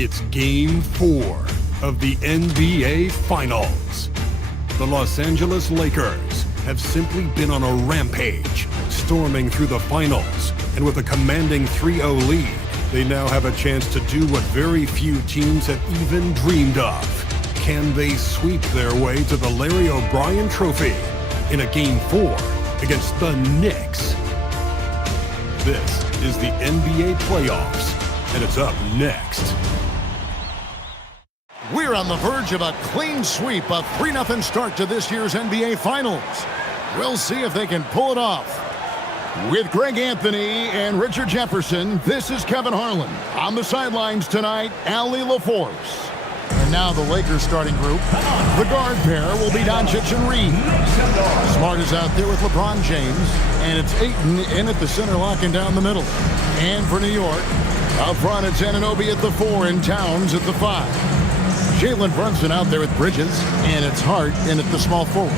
It's Game 4 of the NBA Finals. The Los Angeles Lakers have simply been on a rampage, storming through the finals, and with a commanding 3-0 lead, they now have a chance to do what very few teams have even dreamed of. Can they sweep their way to the Larry O'Brien Trophy in a Game 4 against the Knicks? This is the NBA playoffs, and it's up next. We're on the verge of a clean sweep, a 3-0 start to this year's NBA Finals. We'll see if they can pull it off. With Greg Anthony and Richard Jefferson, this is Kevin Harlan. On the sidelines tonight, Allie LaForce. And now the Lakers starting group. The guard pair will be Doncic and Reed. Smart is out there with LeBron James. And it's Ayton in at the center, locking down the middle. And for New York, up front it's Anunoby at the 4 and Towns at the 5. Jalen Brunson out there with Bridges, and it's Hart in at the small forward.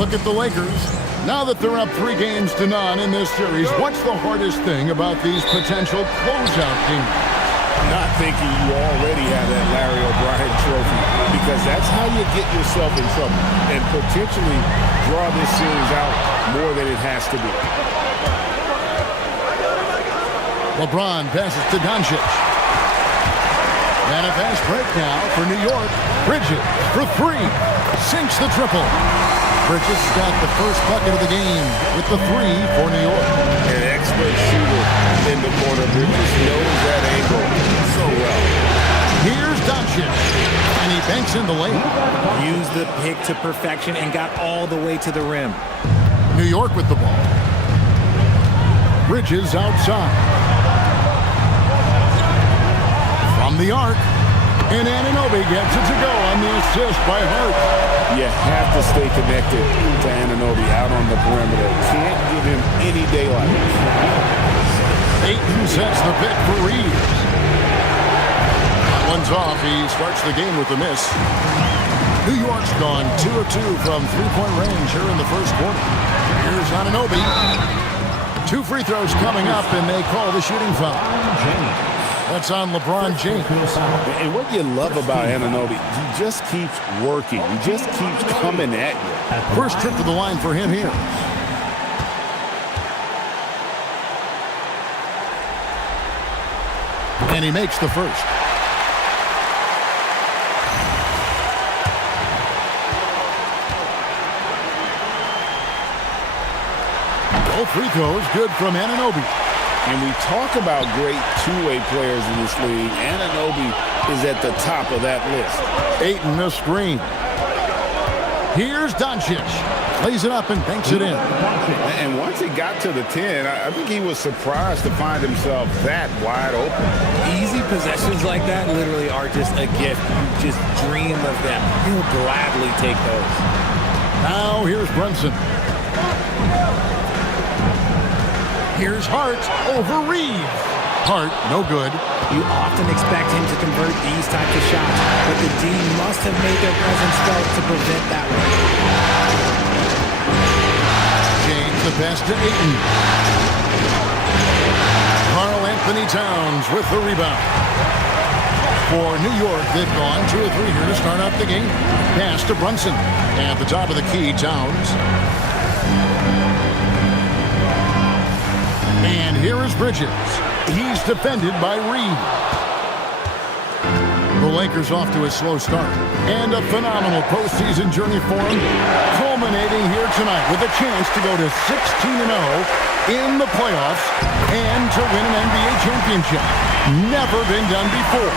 Look at the Lakers. Now that they're up 3-0 in this series, what's the hardest thing about these potential closeout games? Not thinking you already have that Larry O'Brien trophy, because that's how you get yourself in trouble and potentially draw this series out more than it has to be. LeBron passes to Doncic. And a fast break now for New York. Bridges for 3. Sinks the triple. Bridges got the first bucket of the game with the 3 for New York. An expert shooter in the corner. Bridges knows that angle so well. Here's Doncic. And he banks in the lane. Used the pick to perfection and got all the way to the rim. New York with the ball. Bridges outside. From the arc, and Anunoby gets it to go on the assist by Hart. You have to stay connected to Anunoby out on the perimeter. Can't give him any daylight. Ayton sets the pick for Reeves. That one's off. He starts the game with a miss. New York's gone 2 of 2 from three-point range here in the first quarter. Here's Anunoby. 2 free throws coming up, and they call the shooting foul. That's on LeBron James. And what you love about Anunoby, he just keeps working. He just keeps coming at you. First trip to the line for him here. And he makes the first. Both free throws good from Anunoby. And we talk about great two-way players in this league. Anunoby is at the top of that list. Ayton the screen. Here's Doncic. Lays it up and banks it in. And once he got to the 10, I think he was surprised to find himself that wide open. Easy possessions like that literally are just a gift. You just dream of them. He'll gladly take those. Now here's Brunson. Here's Hart over Reeves. Hart, no good. You often expect him to convert these types of shots, but the D must have made their presence felt to prevent that one. James the pass to Ayton. Karl Anthony Towns with the rebound. For New York, they've gone 2 of 3 here to start out the game. Pass to Brunson. At the top of the key, Towns. And here is Bridges. He's defended by Reed. The Lakers off to a slow start. And a phenomenal postseason journey for them, culminating here tonight with a chance to go to 16-0 in the playoffs and to win an NBA championship. Never been done before.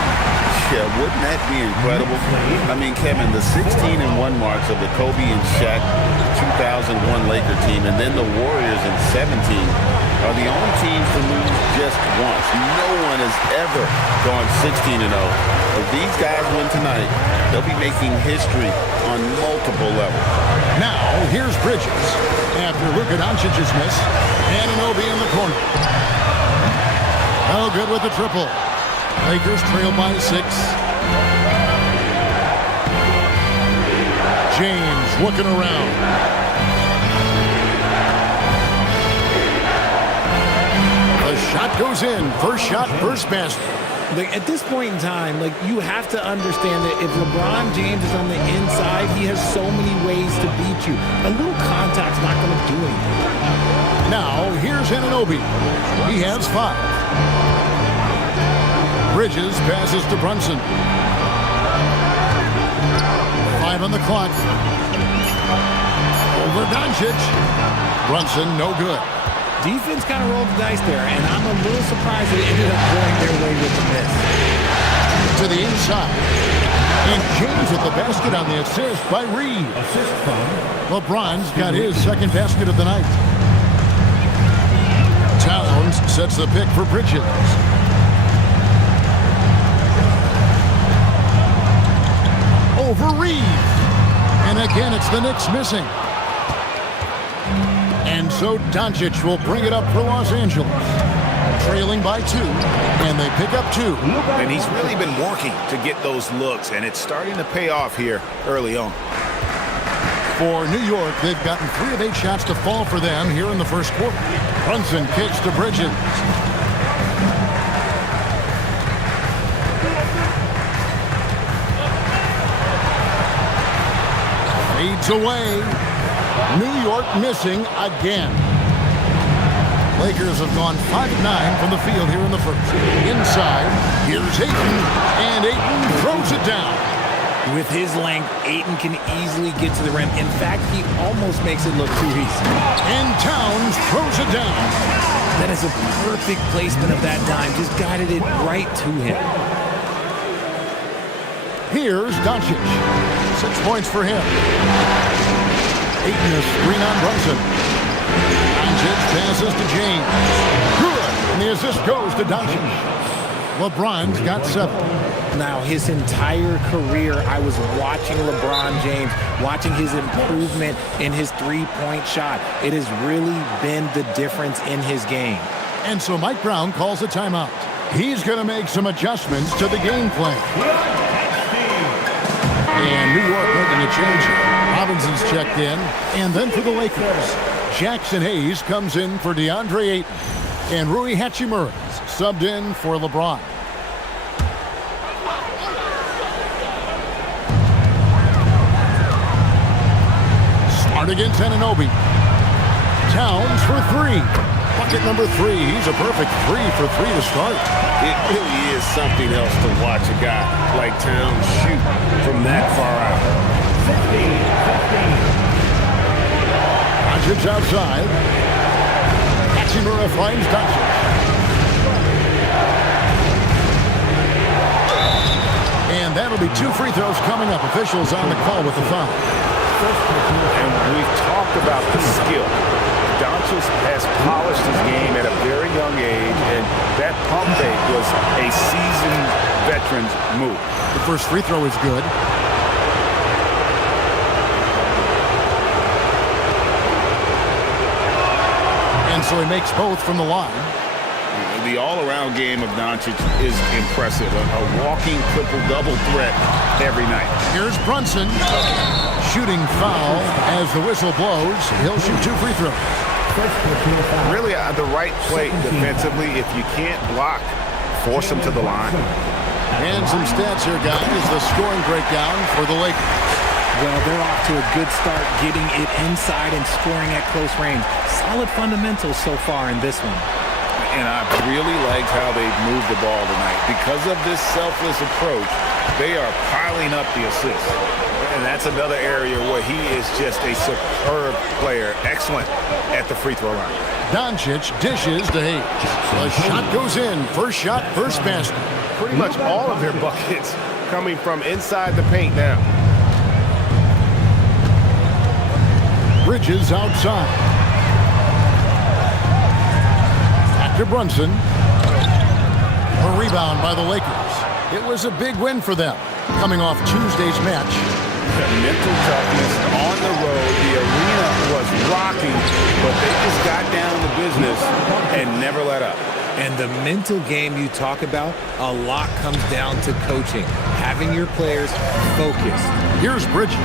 Yeah, wouldn't that be incredible? I mean, Kevin, the 16-1 marks of the Kobe and Shaq 2001 Laker team, and then the Warriors in 17 are the only teams to lose just once. No one has ever gone 16-0. If these guys win tonight, they'll be making history on multiple levels. Now, here's Bridges. After Luka Doncic's miss, Anunoby in the corner. Oh, good with the triple. Lakers trail by 6. James looking around. The shot goes in. First shot, first basket. Like, at this point in time, like, you have to understand that if LeBron James is on the inside, he has so many ways to beat you. A little contact's not going to do anything. Now, here's Anunoby. He has 5. Bridges passes to Brunson. 5 on the clock. Over Doncic. Brunson, no good. Defense kind of rolled the dice there, and I'm a little surprised that it ended up going their way with the miss. To the inside. And James with the basket on the assist by Reed. LeBron's got his second basket of the night. Towns sets the pick for Bridges. Over Reed. And again, it's the Knicks missing. And so Doncic will bring it up for Los Angeles. Trailing by 2, and they pick up 2. And he's really been working to get those looks, and it's starting to pay off here early on. For New York, they've gotten 3 of 8 shots to fall for them here in the first quarter. Brunson kicks to Bridges. Fades away. New York missing again. Lakers have gone 5 of 9 from the field here in the first. Inside, here's Ayton, and Ayton throws it down. With his length, Ayton can easily get to the rim. In fact, he almost makes it look too easy. And Towns throws it down. That is a perfect placement of that dime. Just guided it right to him. Here's Doncic. 6 points for him. Ayton a screen on Brunson. Doncic passes to James. Good. And the assist goes to Doncic. LeBron's got 7. Now, his entire career, I was watching LeBron James, watching his improvement in his three-point shot. It has really been the difference in his game. And so Mike Brown calls a timeout. He's going to make some adjustments to the game plan. And New York making a change here. Robinson's checked in. And then for the Lakers, Jackson Hayes comes in for DeAndre Ayton. And Rui Hachimura's subbed in for LeBron. Smart against Anunoby. Towns for 3. Bucket number 3. He's a perfect 3 for 3 to start. It really is something else to watch a guy like Towns shoot from that far out. Doncic outside. Hachimura finds Doncic. And that'll be 2 free throws coming up. Officials on the call with the foul. And we've talked about the skill. Doncic has polished his game at a very young age, and that pump fake was a seasoned veteran's move. The first free throw is good. And so he makes both from the line. The all-around game of Doncic is impressive. A walking triple-double threat every night. Here's Brunson. Shooting foul as the whistle blows. He'll shoot 2 free throws. Really the right play defensively. If you can't block, force him to the line. And some stats here, guys. The scoring breakdown for the Lakers. Well, they're off to a good start getting it inside and scoring at close range. Solid fundamentals so far in this one. And I've really liked how they've moved the ball tonight. Because of this selfless approach, they are piling up the assists. And that's another area where he is just a superb player. Excellent at the free throw line. Doncic dishes to Hayes. The shot goes in. First shot, first basket. Pretty much all of their buckets coming from inside the paint now. Bridges outside. Back to Brunson. A rebound by the Lakers. It was a big win for them, coming off Tuesday's match. The mental toughness on the road. The arena was rocking, but they just got down to business and never let up. And the mental game you talk about, a lot comes down to coaching, having your players focused. Here's Bridges.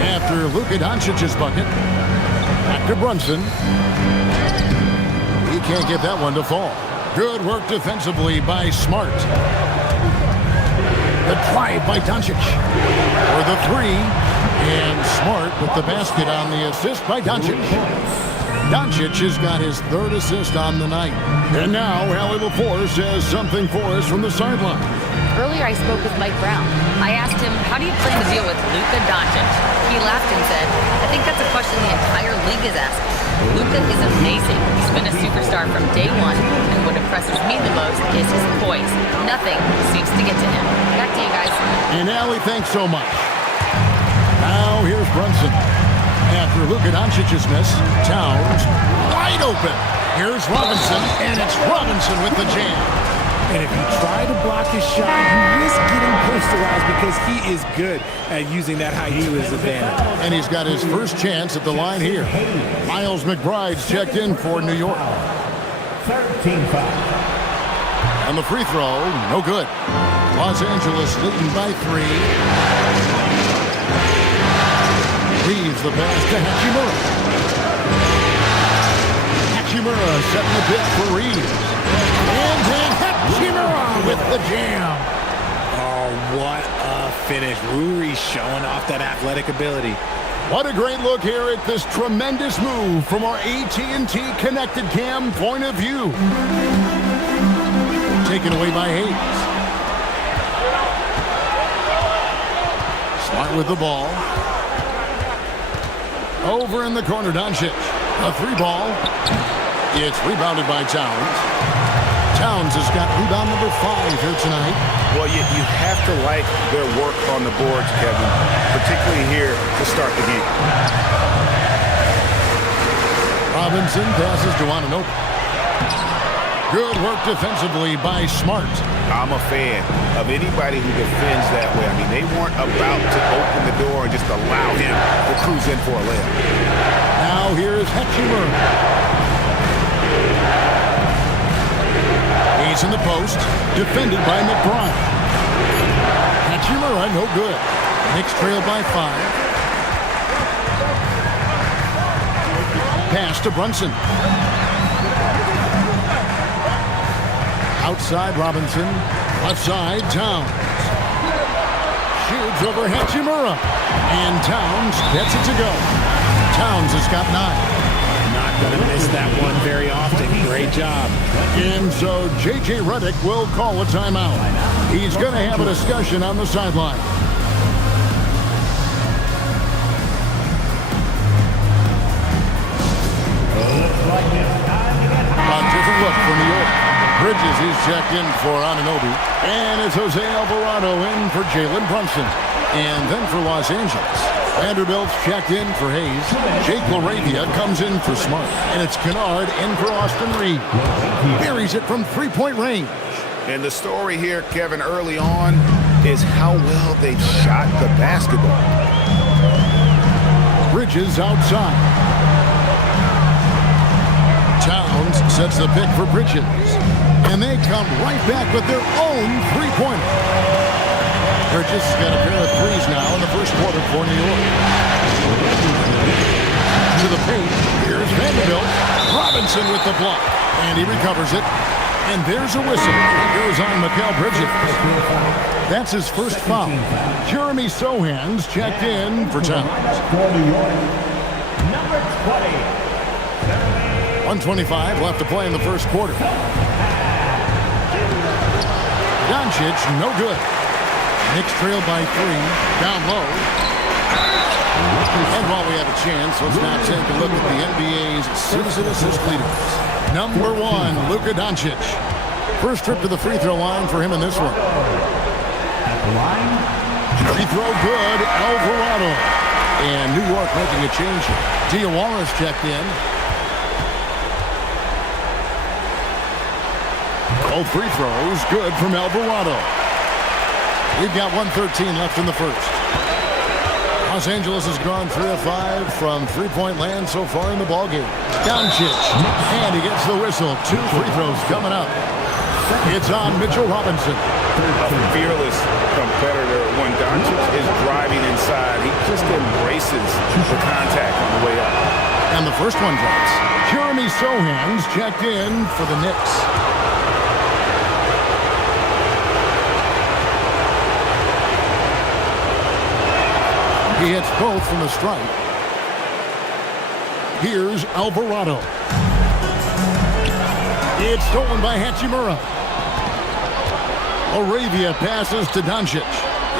After Luka Doncic's bucket, back to Brunson. He can't get that one to fall. Good work defensively by Smart. The drive by Doncic for the three. And Smart with the basket on the assist by Doncic. Doncic has got his third assist on the night. And now Allie LaForce has something for us from the sideline. Earlier I spoke with Mike Brown. I asked him, how do you plan to deal with Luka Doncic? He laughed and said, I think that's a question the entire league is asking. Luka is amazing. He's been a superstar from day one, and what impresses me the most is his poise. Nothing seems to get to him. Back to you guys. And Allie, thanks so much. Now here's Brunson. After Luka Doncic's miss, Towns wide open. Here's Robinson, and it's Robinson with the jam. And if you try to block his shot, you risk getting posterized because he is good at using that height to his advantage. And he's got his first chance at the line here. Miles McBride's checked in for New York. 13-5. And the free throw, no good. Los Angeles leading by 3. Leaves the pass to Hachimura. Hachimura setting the pick for Reeves. And then Hachimura with the jam. Oh, what a finish. Ruri's showing off that athletic ability. What a great look here at this tremendous move from our AT&T Connected Cam point of view. Taken away by Hayes. Smart with the ball. Over in the corner, Doncic. A 3-ball. It's rebounded by Towns. Towns has got rebound number 5 here tonight. Well, you have to like their work on the boards, Kevin, particularly here to start the game. Robinson passes to Anunoby. Good work defensively by Smart. I'm a fan of anybody who defends that way. I mean, they weren't about to open the door and just allow him to cruise in for a layup. Now here's Hachimura. He's in the post, defended by McBride. Hachimura, no good. Knicks trail by 5. Pass to Brunson. Outside Robinson. Left side, Towns. Shoots over Hachimura. And Towns gets it to go. Towns has got 9. Not going to miss that one very often. Great job. And so J.J. Redick will call a timeout. He's going to have a discussion on the sideline. A different look for New York. Bridges is checked in for Anunoby. And it's Jose Alvarado in for Jalen Brunson. And then for Los Angeles, Vanderbilt's checked in for Hayes. Jake LaRavia comes in for Smart. And it's Kennard in for Austin Reed. Buries it from 3-point range. And the story here, Kevin, early on is how well they shot the basketball. Bridges outside. Towns sets the pick for Bridges. And they come right back with their own three-pointer. Bridges has got a pair of threes now in the first quarter for New York. To the paint. Here's Vanderbilt. Robinson with the block. And he recovers it. And there's a whistle. It goes on Mikal Bridges. That's his first foul. Jeremy Sohan's checked in for Towns. For New York, number 20. 1:25 left to play in the first quarter. Doncic, no good. Knicks trail by 3, down low. And while we have a chance, let's now take a look at the NBA's season assist leaders. Number 1, Luka Doncic. First trip to the free throw line for him in this one. Free throw good, Alvarado. And New York making a change here. Diawara's checked in. Both free throws good from Alvarado. We've got 1:13 left in the first. Los Angeles has gone 3 of 5 from three-point land so far in the ballgame. Doncic, and he gets the whistle. 2 free throws coming up. It's on Mitchell Robinson. A fearless competitor. When Doncic is driving inside, he just embraces the contact on the way up. And the first one drops. Jeremy Sohan's checked in for the Knicks. He hits both from the strike. Here's Alvarado. It's stolen by Hachimura. Arabia passes to Doncic.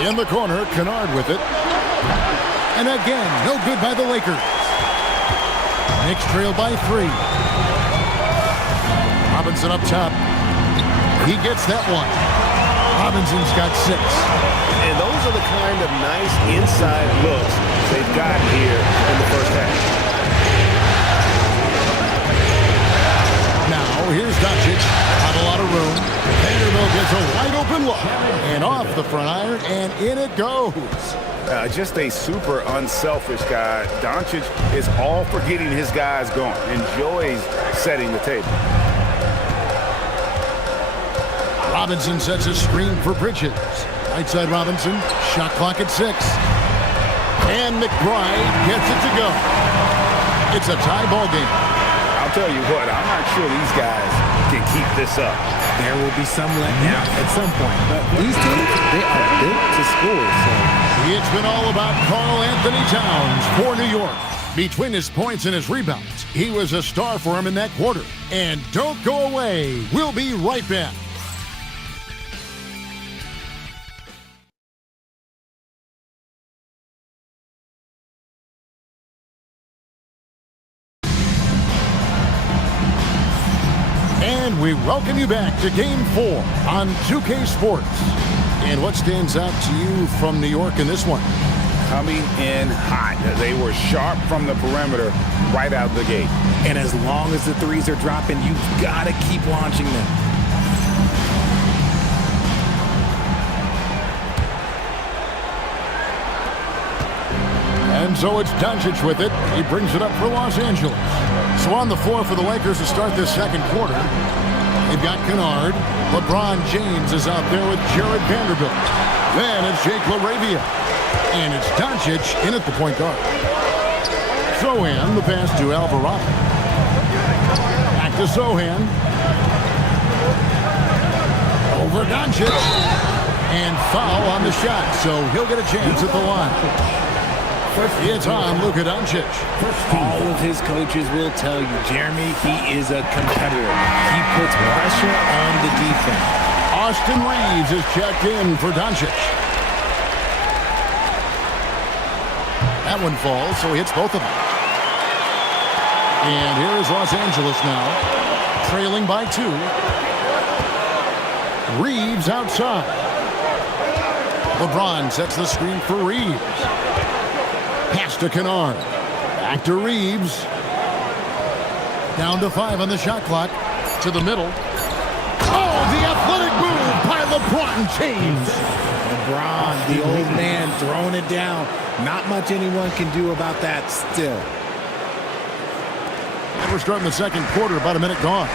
In the corner, Kennard with it. And again, no good by the Lakers. Knicks trail by 3. Robinson up top. He gets that one. Robinson's got 6. And those are the kind of nice inside looks they've got here in the first half. Now, here's Doncic. Not a lot of room. Vanderbilt gets a wide open look. And off the front iron, and in it goes. Just a super unselfish guy. Doncic is all for getting his guys going. Enjoys setting the table. Robinson sets a screen for Bridges. Right side Robinson. Shot clock at 6. And McBride gets it to go. It's a tie ball game. I'll tell you what, I'm not sure these guys can keep this up. There will be some letdown at some point. But these teams, they are built to score. So it's been all about Karl Anthony Towns for New York. Between his points and his rebounds, he was a star for him in that quarter. And don't go away. We'll be right back. And we welcome you back to Game 4 on 2K Sports. And what stands out to you from New York in this one? Coming in hot. They were sharp from the perimeter right out the gate. And as long as the threes are dropping, you've got to keep launching them. And so it's Doncic with it. He brings it up for Los Angeles. So on the floor for the Lakers to start this second quarter, they've got Kennard. LeBron James is out there with Jared Vanderbilt. Then it's Jake LaRavia. And it's Doncic in at the point guard. Sohan, the pass to Alvarado. Back to Sohan. Over Doncic. And foul on the shot, so he'll get a chance at the line. It's on Luka Doncic. All of his coaches will tell you, Jeremy, he is a competitor. He puts pressure on the defense. Austin Reeves is checked in for Doncic. That one falls, so he hits both of them. And here is Los Angeles now, trailing by 2. Reeves outside. LeBron sets the screen for Reeves. Pass to Kennard. Back to Reeves. Down to 5 on the shot clock. To the middle. Oh, the athletic move by LeBron James. LeBron, the old man, throwing it down. Not much anyone can do about that still. And we're starting the second quarter, about a minute gone.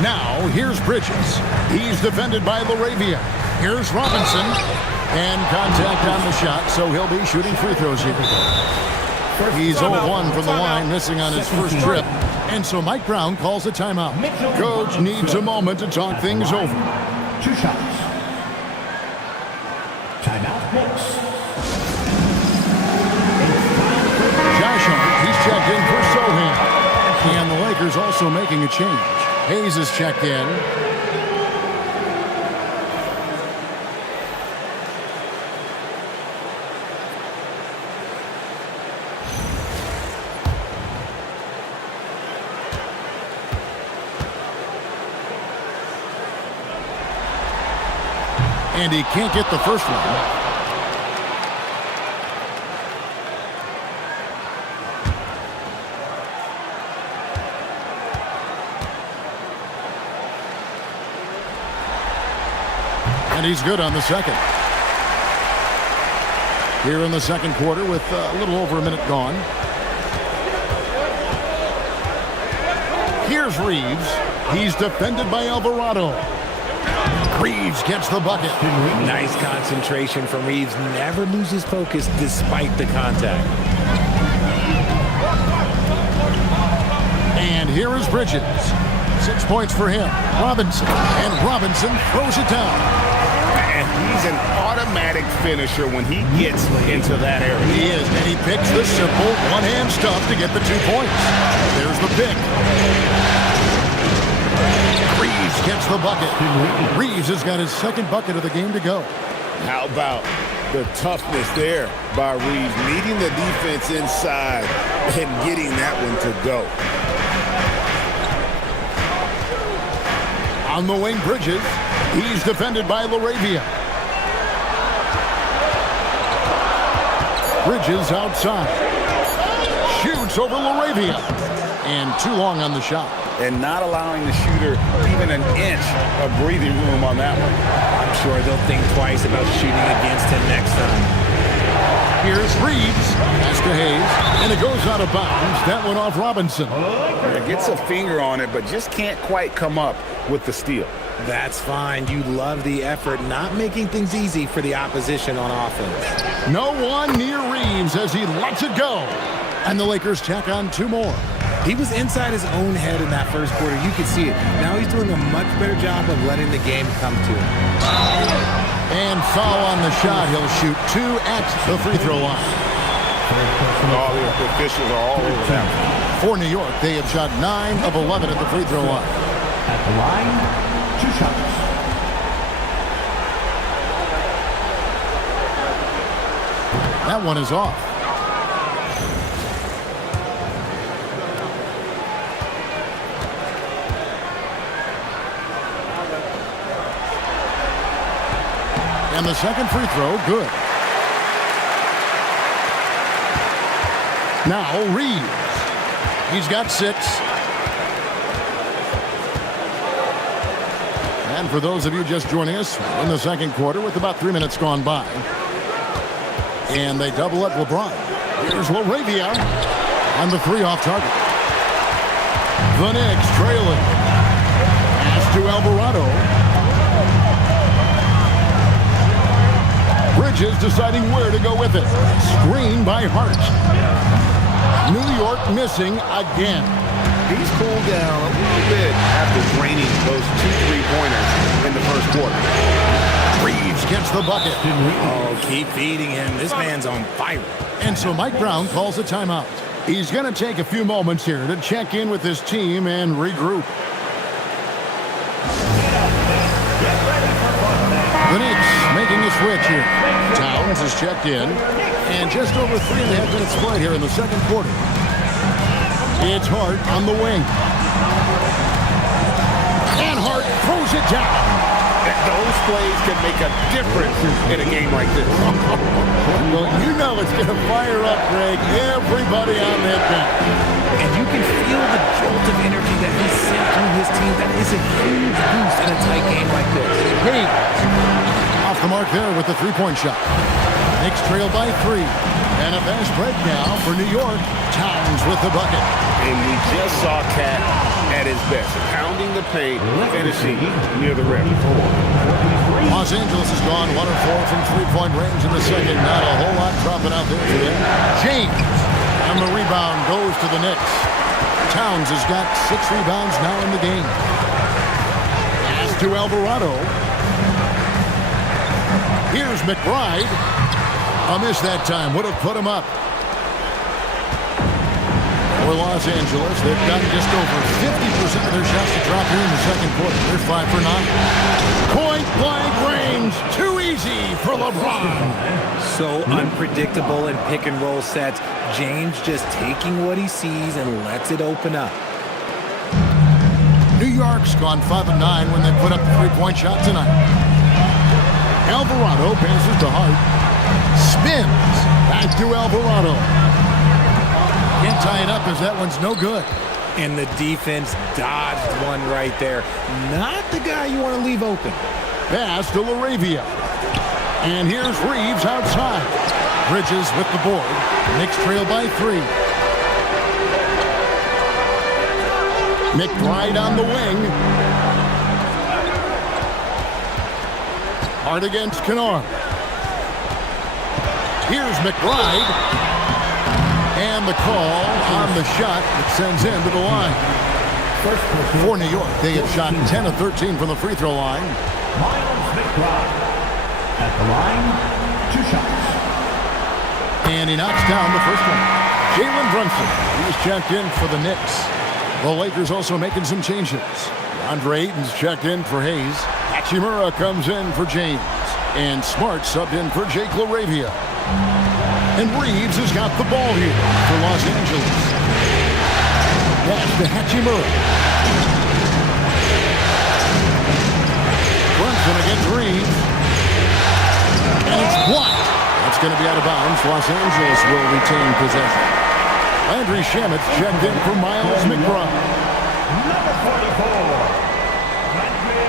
Now, here's Bridges. He's defended by LaRavia. Here's Robinson. And contact on the shot, so he'll be shooting free throws here. He's 0-1 from the line, missing on his first trip. And so Mike Brown calls a timeout. Coach needs a moment to talk things over. 2 shots. Timeout, Knicks. Josh Hart, he's checked in for Sohan. And the Lakers also making a change. Hayes is checked in. And he can't get the first one. And he's good on the second. Here in the second quarter with a little over a minute gone. Here's Reeves. He's defended by Alvarado. Reeves gets the bucket. Nice concentration from Reeves. Never loses focus despite the contact. And here is Bridges. 6 points for him. Robinson. And Robinson throws it down. And he's an automatic finisher when he gets into that area. He is, and he picks the simple one-hand stuff to get the 2 points. There's the pick. Reeves gets the bucket. Reeves has got his second bucket of the game to go. How about the toughness there by Reeves, meeting the defense inside and getting that one to go. On the wing, Bridges. He's defended by LaRavia. Bridges outside. Shoots over LaRavia. And too long on the shot. And not allowing the shooter even an inch of breathing room on that one. I'm sure they'll think twice about shooting against him next time. Here's Reeves. Pass to Hayes. And it goes out of bounds. That one off Robinson. Gets a finger on it, but just can't quite come up with the steal. That's fine. You love the effort, not making things easy for the opposition on offense. No one near Reeves as he lets it go. And the Lakers tack on 2 more. He was inside his own head in that first quarter. You could see it. Now he's doing a much better job of letting the game come to him. And foul on the shot. He'll shoot 2 at the free throw line. All the officials are all over that. For New York, they have shot 9 of 11 at the free throw line. At the line, 2 shots. That one is off. And the second free throw, good. Now Reeves. He's got 6. And for those of you just joining us in the second quarter with about 3 minutes gone by. And they double up LeBron. Here's LaRavia on the 3 off target. The Knicks trailing. Pass to Alvarado. Bridges deciding where to go with it. Screen by Hart. New York missing again. He's cooled down a little bit after draining those 2 3-pointers in the first quarter. Reeves gets the bucket. Oh, keep feeding him. This man's on fire. And so Mike Brown calls a timeout. He's going to take a few moments here to check in with his team and regroup. The Knicks making a switch here. Towns is checked in. And just over 3.5 minutes played here in the second quarter. It's Hart on the wing. And Hart throws it down. Those plays can make a difference in a game like this. Well, you know it's going to fire up, Greg, everybody on that bench. And you can feel the jolt of energy that he sent through his team. That is a huge boost in a tight game like this. Hey, off the mark there with the 3-point shot. Knicks trail by 3. And a fast break now for New York. Towns with the bucket. And we just saw Cat at his best, pounding the paint, finishing near the rim. Los Angeles has gone 1 of 4 from 3-point range in the second. Not a whole lot dropping out there for them. James, and the rebound goes to the Knicks. Towns has got 6 rebounds now in the game. Pass to Alvarado. Here's McBride. A miss that time. Would have put him up. For Los Angeles, they've gotten just over 50% of their shots to drop here in the second quarter. They're 5 for 9. Point blank range. Too easy for LeBron. So unpredictable in pick and roll sets. James just taking what he sees and lets it open up. New York's gone 5 of 9 when they put up the 3-point shot tonight. Alvarado passes to Hart. Spins. Back to Alvarado. Can't tie it up as that one's no good. And the defense dodged one right there. Not the guy you want to leave open. Pass to LaRavia. And here's Reeves outside. Bridges with the board. Knicks trail by 3. McBride on the wing. Hard against Kennard. Here's McBride. And the call on the shot that sends him to the line. For New York, they have shot 10 of 13 from the free throw line. At the line, 2 shots. And he knocks down the first one. Jalen Brunson, he's checked in for the Knicks. The Lakers also making some changes. Andre Ayton's checked in for Hayes. Hachimura comes in for James. And Smart subbed in for Jake LaRavia. And Reeves has got the ball here for Los Angeles. Pass to Hachimura. Brunson against Reeves. And it's blocked. That's going to be out of bounds. Los Angeles will retain possession. Landry Shamit's checked in for Miles McBride. Number 44, Landry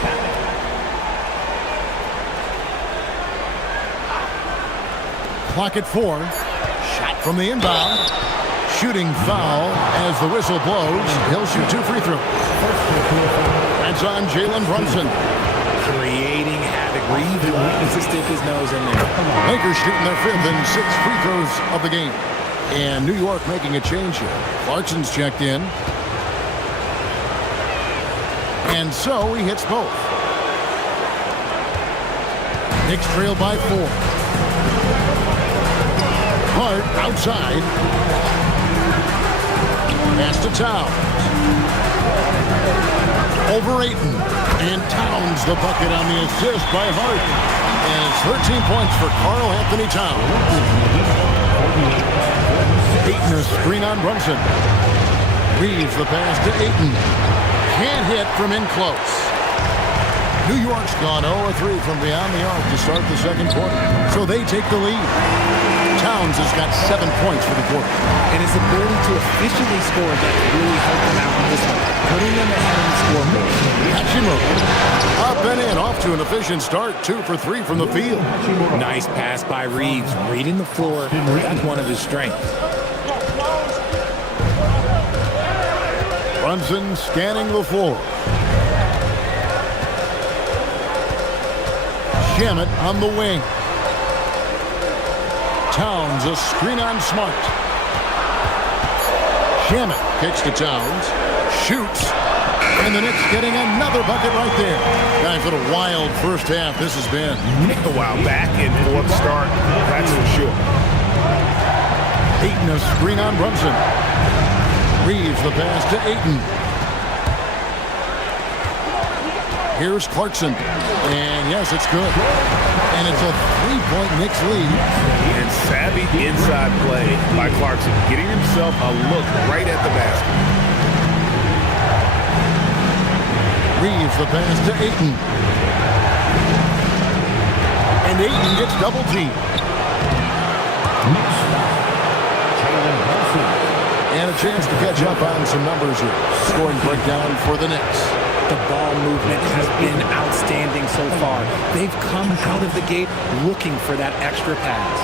Shamet. Clock at 4. Shot from the inbound. Shooting foul as the whistle blows. He'll shoot 2 free throws. That's on Jalen Brunson. Creating havoc. Reeves needs to stick his nose in there. Lakers shooting their 5th and 6th free throws of the game. And New York making a change here. Clarkson's checked in. And so he hits both. Knicks trail by 4. Hart outside. Pass to Towns. Over Ayton. And Towns the bucket on the assist by Hart. And it's 13 points for Karl Anthony Towns. Ayton a screen on Brunson. Reeves the pass to Ayton. Can't hit from in close. New York's gone 0-3 from beyond the arc to start the second quarter. So they take the lead. Towns has got 7 points for the quarter. And his ability to efficiently score that really helped them out in this one, putting them ahead of the scoreboard. Hachimura up and in, off to an efficient start. 2 for 3 from the field. Nice pass by Reeves, reading the floor. That's one of his strengths. Brunson scanning the floor. Shamet on the wing. Towns a screen on Smart. Shamet kicks to Towns. Shoots. And the Knicks getting another bucket right there. Guys, what a wild first half this has been. Wow, back and forth start, that's for sure. Ayton a screen on Brunson. Reeves the pass to Ayton. Here's Clarkson. And yes, it's good. And it's a 3-point Knicks lead. And savvy inside play by Clarkson, getting himself a look right at the basket. Reeves the pass to Ayton. And Ayton gets double teamed. And a chance to catch up on some numbers here. Scoring breakdown for the Knicks. The ball movement has been outstanding so far. They've come out of the gate looking for that extra pass.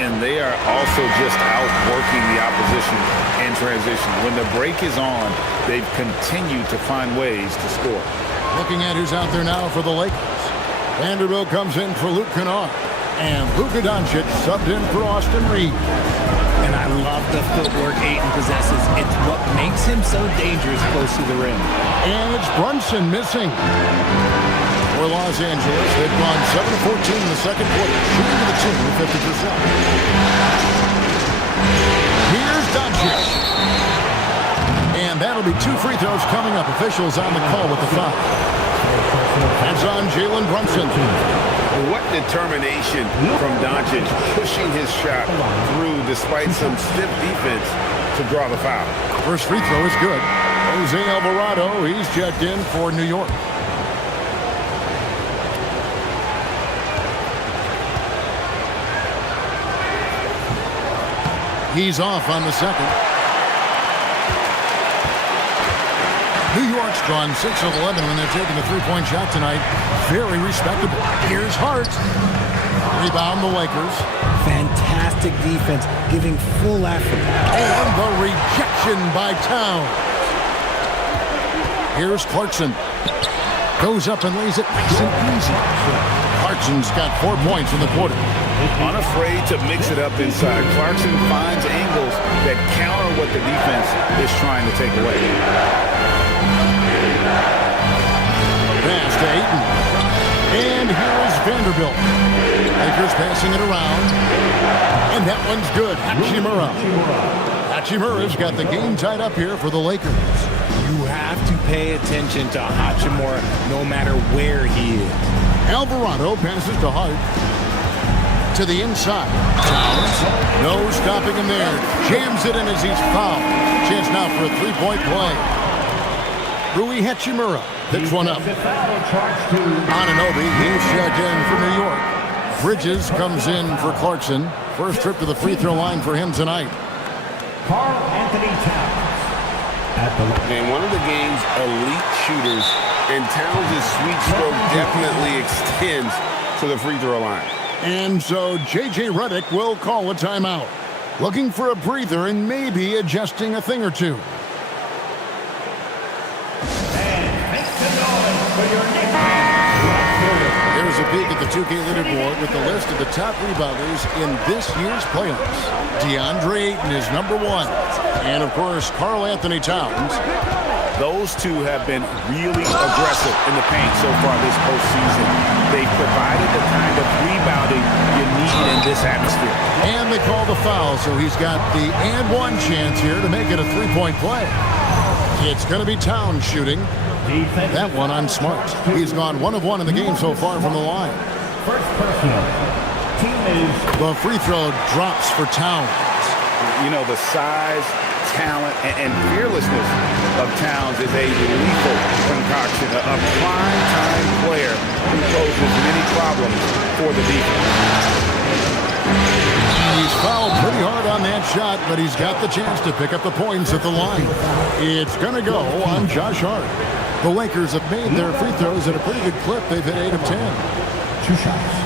And they are also just outworking the opposition in transition. When the break is on, they've continued to find ways to score. Looking at who's out there now for the Lakers. Vanderbilt comes in for Luke Kennard. And Luka Doncic subbed in for Austin Reeves. And I love the footwork Ayton possesses. It's what makes him so dangerous close to the rim. And it's Brunson missing. For Los Angeles, they've gone 7-14 in the second quarter, shooting to the tune of 50%. Here's Doncic. And that'll be 2 free throws coming up. Officials on the call with the foul. That's on Jalen Brunson. What determination from Doncic, pushing his shot through despite some stiff defense to draw the foul. First free throw is good. Jose Alvarado, he's checked in for New York. He's off on the second. New York's gone 6 of 11 when they're taking a 3-point shot tonight. Very respectable. Here's Hart. Rebound the Lakers. Fantastic defense, giving full effort. And the rejection by Towns. Here's Clarkson. Goes up and lays it nice and easy. Clarkson's got 4 points in the quarter. Unafraid to mix it up inside, Clarkson finds angles that counter what the defense is trying to take away. Pass to Ayton. And Vanderbilt. Lakers passing it around. And that one's good. Hachimura. Hachimura's got the game tied up here for the Lakers. You have to pay attention to Hachimura no matter where he is. Alvarado passes to Hart. To the inside. Towns. No stopping him there. Jams it in as he's fouled. Chance now for a three-point play. Rui Hachimura picks one up. Anunoby, he's checked in for New York. Bridges comes in for Clarkson. First trip to the free throw line for him tonight. Carl Anthony Towns. And one of the game's elite shooters, and Towns' sweet stroke definitely extends to the free throw line. And so J.J. Redick will call a timeout. Looking for a breather and maybe adjusting a thing or two. Here's a peek at the 2K leaderboard with the list of the top rebounders in this year's playoffs. DeAndre Ayton is number 1. And, of course, Carl Anthony Towns. Those two have been really aggressive in the paint so far this postseason. They've provided the kind of rebounding you need in this atmosphere. And they call the foul, so he's got the and one chance here to make it a three-point play. It's going to be Towns shooting. That one on Smart. He's gone 1 of 1 in the game so far from the line. First personal. Team is The free throw drops for Towns. You know, the size, talent, and fearlessness of Towns is a lethal concoction, a prime-time player who poses many problems for the defense. He's fouled pretty hard on that shot, but he's got the chance to pick up the points at the line. It's going to go on Josh Hart. The Lakers have made their free throws at a pretty good clip. They've hit 8 of 10. 2 shots.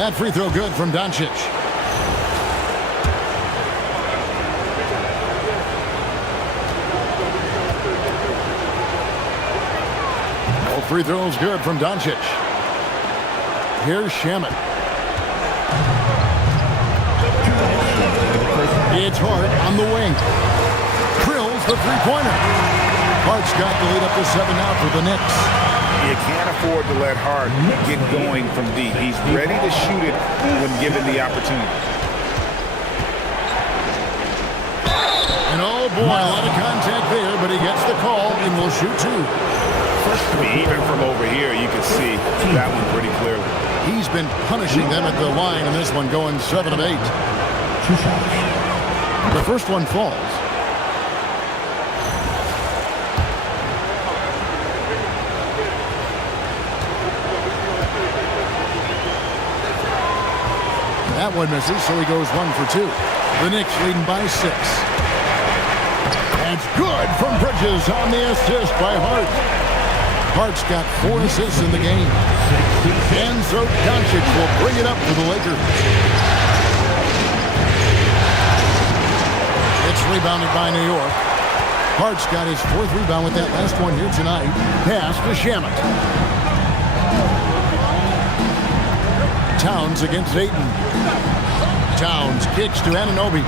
That free throw good from Doncic. All free throws good from Doncic. Here's Shamet. It's Hart on the wing. Drills the three-pointer. Hart's got the lead up to 7 now for the Knicks. You can't afford to let Hart get going from deep. He's ready to shoot it when given the opportunity. And oh boy, a lot of contact there, but he gets the call and will shoot 2. Even from over here, you can see that one pretty clearly. He's been punishing them at the line in this one, going 7 of 8. 2 shots. The first one falls. That one misses, so he goes 1 for 2. The Knicks leading by 6. That's good from Bridges on the assist by Hart. Hart's got 4 assists in the game. And so Doncic will bring it up for the Lakers. It's rebounded by New York. Hart's got his 4th rebound with that last one here tonight. Pass to Shamet. Towns against Ayton. Towns kicks to Anunoby.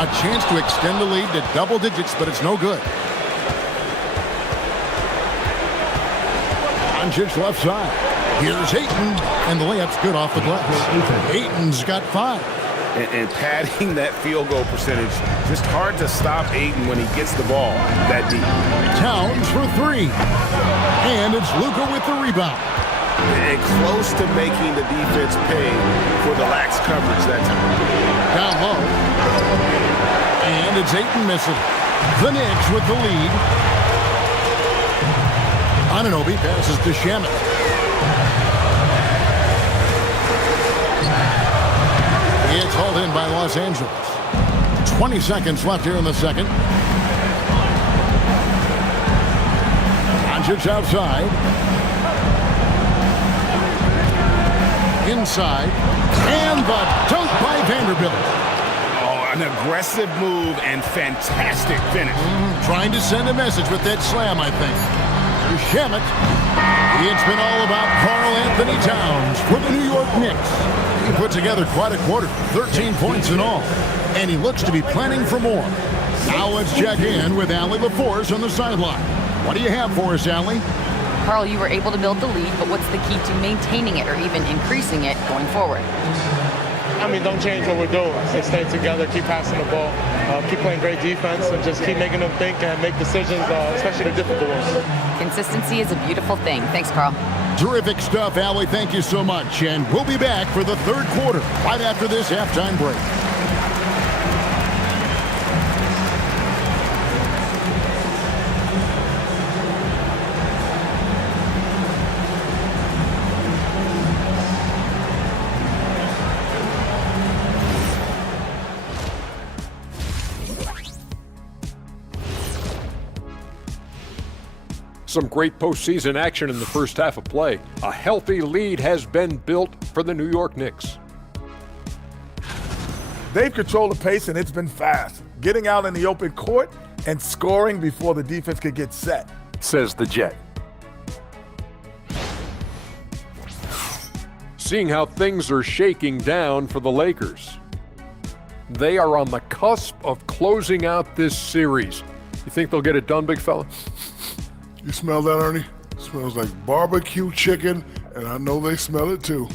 A chance to extend the lead to double digits, but it's no good. Doncic left side. Here's Ayton, and the layup's good off the glass. Ayton's got 5. And padding that field goal percentage, just hard to stop Ayton when he gets the ball that deep. Towns for 3. And it's Luka with the rebound. And close to making the defense pay for the lax coverage that time. Down low. And it's Ayton missing. The Knicks with the lead. Anunoby passes to Shamet. It's hauled in by Los Angeles. 20 seconds left here in the second. Doncic outside. Inside. And the dunk by Vanderbilt. Oh, an aggressive move and fantastic finish. Trying to send a message with that slam, I think. Here's Shamet. It's been all about Carl Anthony Towns for the New York Knicks. He put together quite a quarter, 13 points in all. And he looks to be planning for more. Now let's check in with Allie LaForce on the sideline. What do you have for us, Allie? Carl, you were able to build the lead, but what's the key to maintaining it or even increasing it going forward? I mean, don't change what we're doing. So stay together, keep passing the ball, keep playing great defense, and just keep making them think and make decisions, especially the difficult ones. Consistency is a beautiful thing. Thanks, Carl. Terrific stuff, Allie. Thank you so much. And we'll be back for the third quarter right after this halftime break. Some great postseason action in the first half of play. A healthy lead has been built for the New York Knicks. They've controlled the pace, and it's been fast. Getting out in the open court and scoring before the defense could get set, says the Jet. Seeing how things are shaking down for the Lakers. They are on the cusp of closing out this series. You think they'll get it done, big fella? You smell that, Ernie? It smells like barbecue chicken, and I know they smell it too.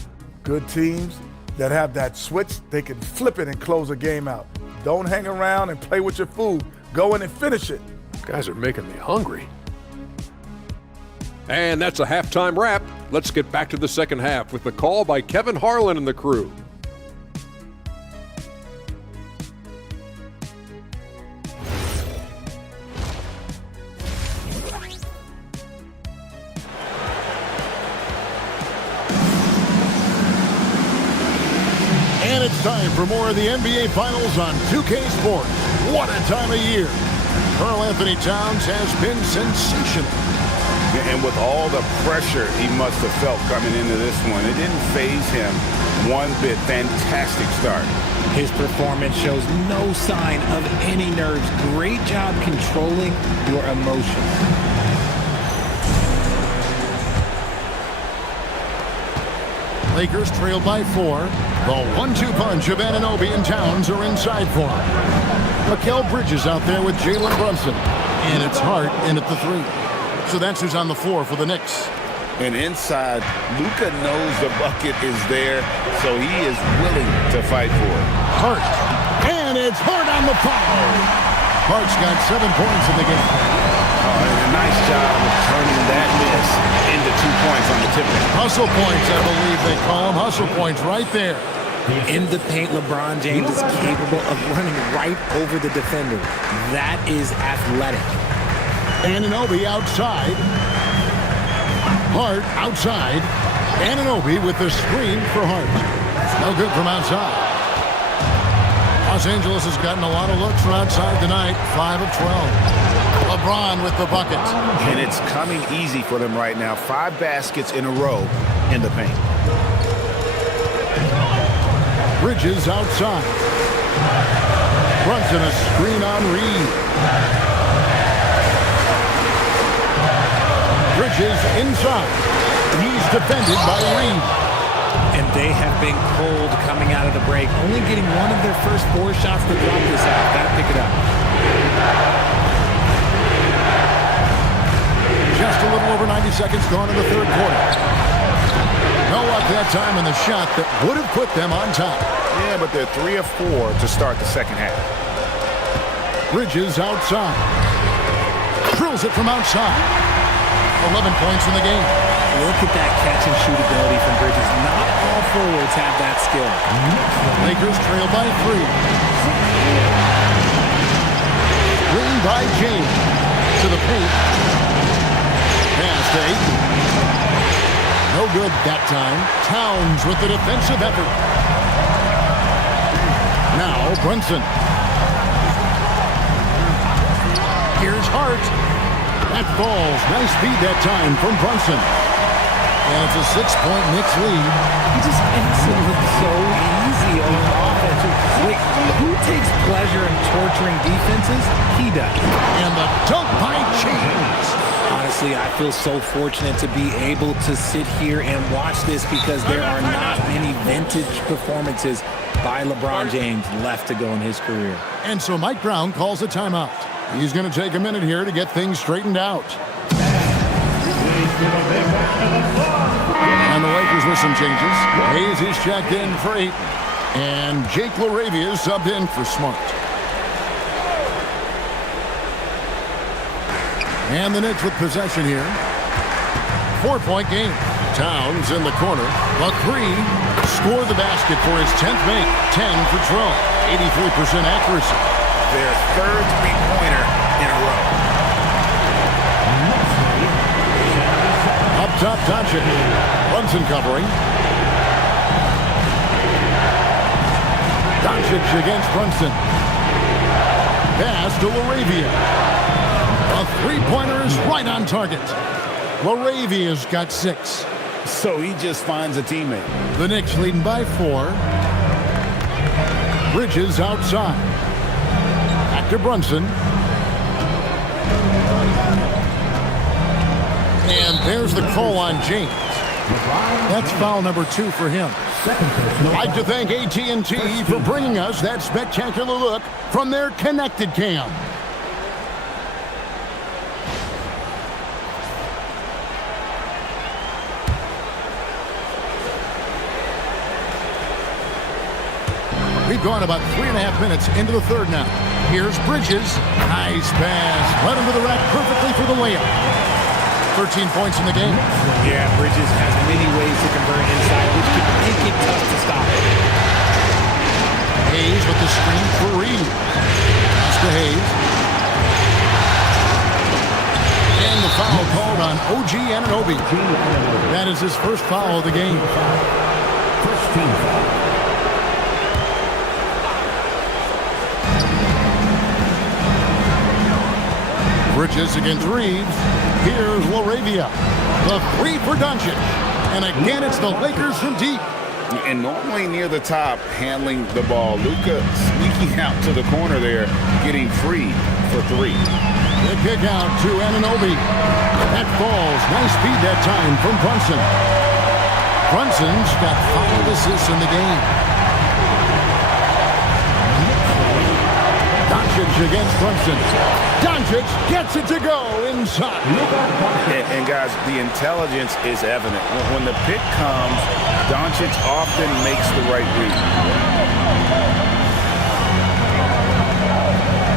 Good teams that have that switch, they can flip it and close a game out. Don't hang around and play with your food. Go in and finish it. Guys are making me hungry. And that's a halftime wrap. Let's get back to the second half with the call by Kevin Harlan and the crew. And it's time for more of the NBA Finals on 2K Sports. What a time of year. Karl Anthony Towns has been sensational. And with all the pressure he must have felt coming into this one, it didn't faze him one bit. Fantastic start. His performance shows no sign of any nerves. Great job controlling your emotions. Lakers trailed by 4. The 1-2 punch of Anunoby and Towns are inside for him. Mikal Bridges out there with Jalen Brunson. And it's Hart in at the 3. So that's who's on the floor for the Knicks. And inside, Luka knows the bucket is there, so he is willing to fight for it. Hart. And it's Hart on the foul. Hart's got 7 points in the game. And a nice job of turning that miss into 2 points on the tip. Hustle points, I believe they call them. Hustle points right there. In the paint, LeBron James is capable of running right over the defender. That is athletic. Anunoby outside. Hart outside. Anunoby with the screen for Hart. No good from outside. Los Angeles has gotten a lot of looks from outside tonight. 5 of 12. LeBron with the bucket. And it's coming easy for them right now. 5 baskets in a row in the paint. Bridges outside. Brunson a screen on Reed. Bridges inside. He's defended by Reed. And they have been cold coming out of the break. Only getting one of their first 4 shots to drop this out. Gotta pick it up. Just a little over 90 seconds gone in the third quarter. No luck that time in the shot that would have put them on top. Yeah, but they're 3 of 4 to start the second half. Bridges outside. Drills it from outside. 11 points in the game. Look at that catch and shoot ability from Bridges. Not all forwards have that skill. The Lakers trail by 3. Screen by James. To the paint. Pass to Ayton. No good that time. Towns with the defensive effort. Now Brunson. Here's Hart. That falls. Nice feed that time from Brunson. And it's a 6-point Knicks lead. He just makes it look so easy on offense. Like, who takes pleasure in torturing defenses? He does. And the dunk by James. Honestly, I feel so fortunate to be able to sit here and watch this because there are not many vintage performances by LeBron James left to go in his career. And so Mike Brown calls a timeout. He's going to take a minute here to get things straightened out. And the Lakers with some changes. Hayes is checked in for 8. And Jake LaRavia is subbed in for Smart. And the Knicks with possession here. 4-point game. Towns in the corner. A 3. Score the basket for his 10th make. 10 for 12. 83% accuracy. Their third three-pointer in a row. Up top, Doncic. Brunson covering. Doncic against Brunson. Pass to LaRavia. A three-pointer is right on target. LaRavia's got 6. So he just finds a teammate. The Knicks leading by 4. Bridges outside. Back to Brunson. And there's the call on James. That's foul number 2 for him. I'd like to thank AT&T for bringing us that spectacular look from their connected cam. We've gone about 3.5 minutes into the third now. Here's Bridges. Nice pass. Right into the rack perfectly for the layup. 13 points in the game. Yeah, Bridges has many ways to convert inside, which can make it tough to stop it. Hayes with the screen for Reed. Pass to Hayes. And the foul called on OG Anunoby. That is his first foul of the game. First team foul. Bridges against Reeves. Here's LaRavia. The 3 for Doncic. And again, it's the Lakers from deep. And normally near the top, handling the ball. Luka sneaking out to the corner there, getting free for 3. The kick out to Anunoby. That falls. Nice speed that time from Brunson. Brunson's got 5 assists in the game. Doncic against Brunson. Doncic gets it to go inside. And guys, the intelligence is evident. When the pick comes, Doncic often makes the right read.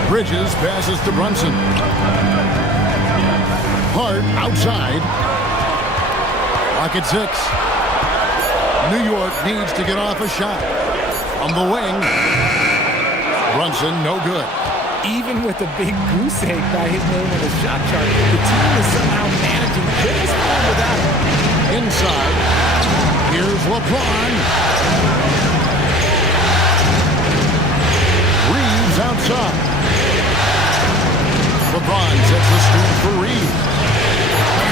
Bridges passes to Brunson. Hart outside. Clock at 6. New York needs to get off a shot. On the wing. Brunson, no good. Even with a big goose egg by his name on the shot chart, the team is somehow managing just fine without him. Inside. Here's LeBron. Reeves outside. LeBron sets the screen for Reeves.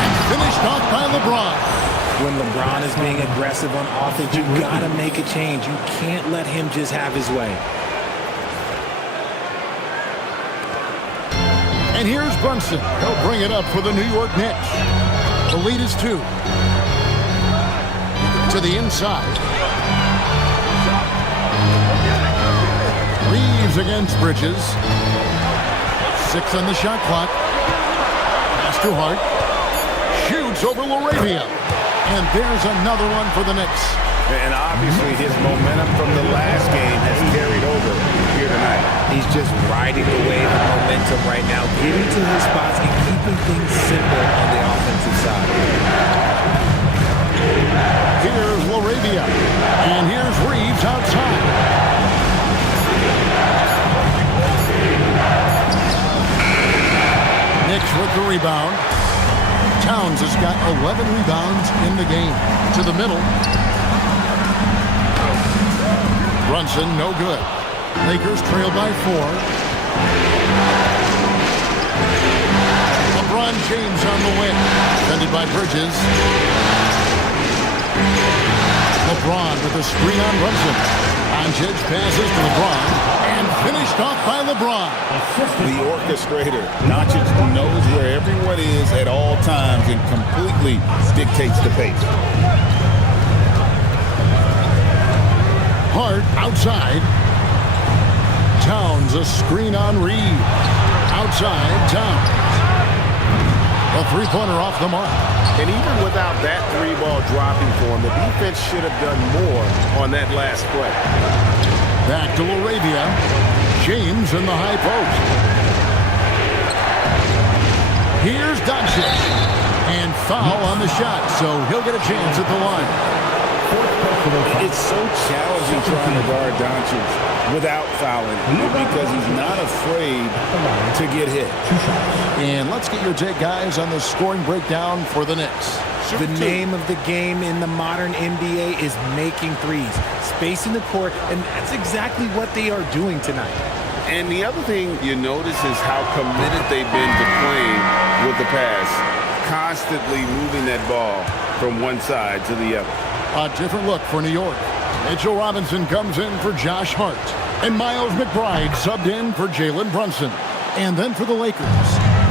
And finished off by LeBron. When LeBron is being aggressive on offense, you gotta make a change. You can't let him just have his way. And here's Brunson. He'll bring it up for the New York Knicks. The lead is 2. To the inside. Reeves against Bridges. 6 on the shot clock. Pass to Hart. Shoots over LaRavia. And there's another one for the Knicks. And obviously his momentum from the last game has carried over here tonight. He's just riding the wave of momentum right now, getting to his spots and keeping things simple on the offensive side. Here's LaRavia. And here's Reeves outside. Knicks with the rebound. Towns has got 11 rebounds in the game. To the middle. Brunson, no good. Lakers trail by 4. LeBron James on the wing. Defended by Bridges. LeBron with a screen on Brunson. Doncic passes to LeBron. And finished off by LeBron. The orchestrator. Doncic knows where everyone is at all times and completely dictates the pace. Hart outside. Towns a screen on Reed. Outside, Towns. A three-pointer off the mark. And even without that three-ball dropping for him, the defense should have done more on that last play. Back to Laravia. James in the high post. Here's Doncic. And foul on the shot, so he'll get a chance at the line. It's so challenging trying to guard Doncic without fouling because he's not afraid to get hit. And let's get your take, guys, on the scoring breakdown for the Knicks. The name of the game in the modern NBA is making threes, spacing the court, and that's exactly what they are doing tonight. And the other thing you notice is how committed they've been to playing with the pass, constantly moving that ball from one side to the other. A different look for New York. Mitchell Robinson comes in for Josh Hart. And Miles McBride subbed in for Jalen Brunson. And then for the Lakers,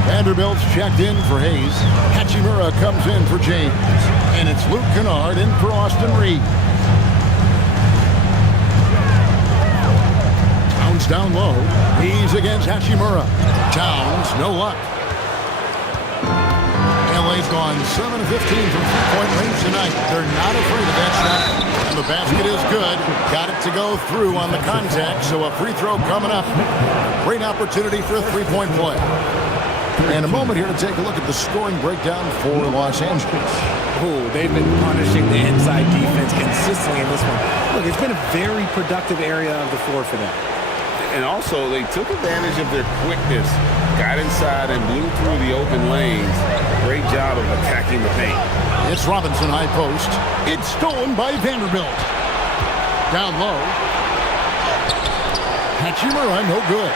Vanderbilt's checked in for Hayes. Hachimura comes in for James. And it's Luke Kennard in for Austin Reeves. Towns down low. He's against Hachimura. Towns, no luck. LA's gone 7 of 15 from three-point range tonight. They're not afraid of that shot. And the basket is good. Got it to go through on the contact, so a free throw coming up. Great opportunity for a three-point play. And a moment here to take a look at the scoring breakdown for Los Angeles. Oh, they've been punishing the inside defense consistently in this one. Look, it's been a very productive area of the floor for them. And also, they took advantage of their quickness, got inside and blew through the open lanes. Great job of attacking the paint. It's Robinson high post. It's stolen by Vanderbilt. Down low. Hachimura, no good.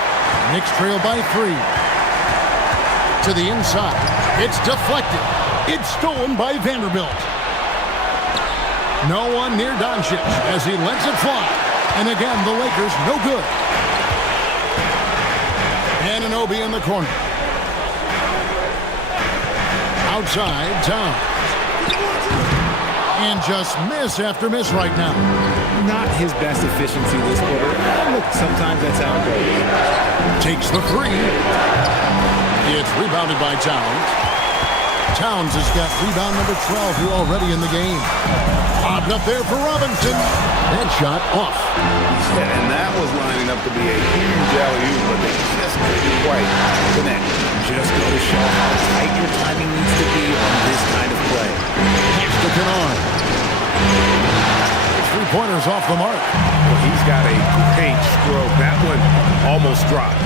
Knicks trail by 3. To the inside. It's deflected. It's stolen by Vanderbilt. No one near Doncic as he lets it fly. And again, the Lakers, no good. Anunoby in the corner. Outside, Towns. And just miss after miss right now. Not his best efficiency this quarter. Look, sometimes that's how it goes. Takes the three. It's rebounded by Towns. Towns has got rebound number 12 here already in the game. Popped up there for Robinson. That shot off. Yeah, and that was lining up to be a huge alley-oop, but they just couldn't quite connect. Just go to show how tight your timing needs to be on this kind of play. Here's to Kennard. Three-pointers off the mark. Well, he's got a great stroke. That one almost dropped.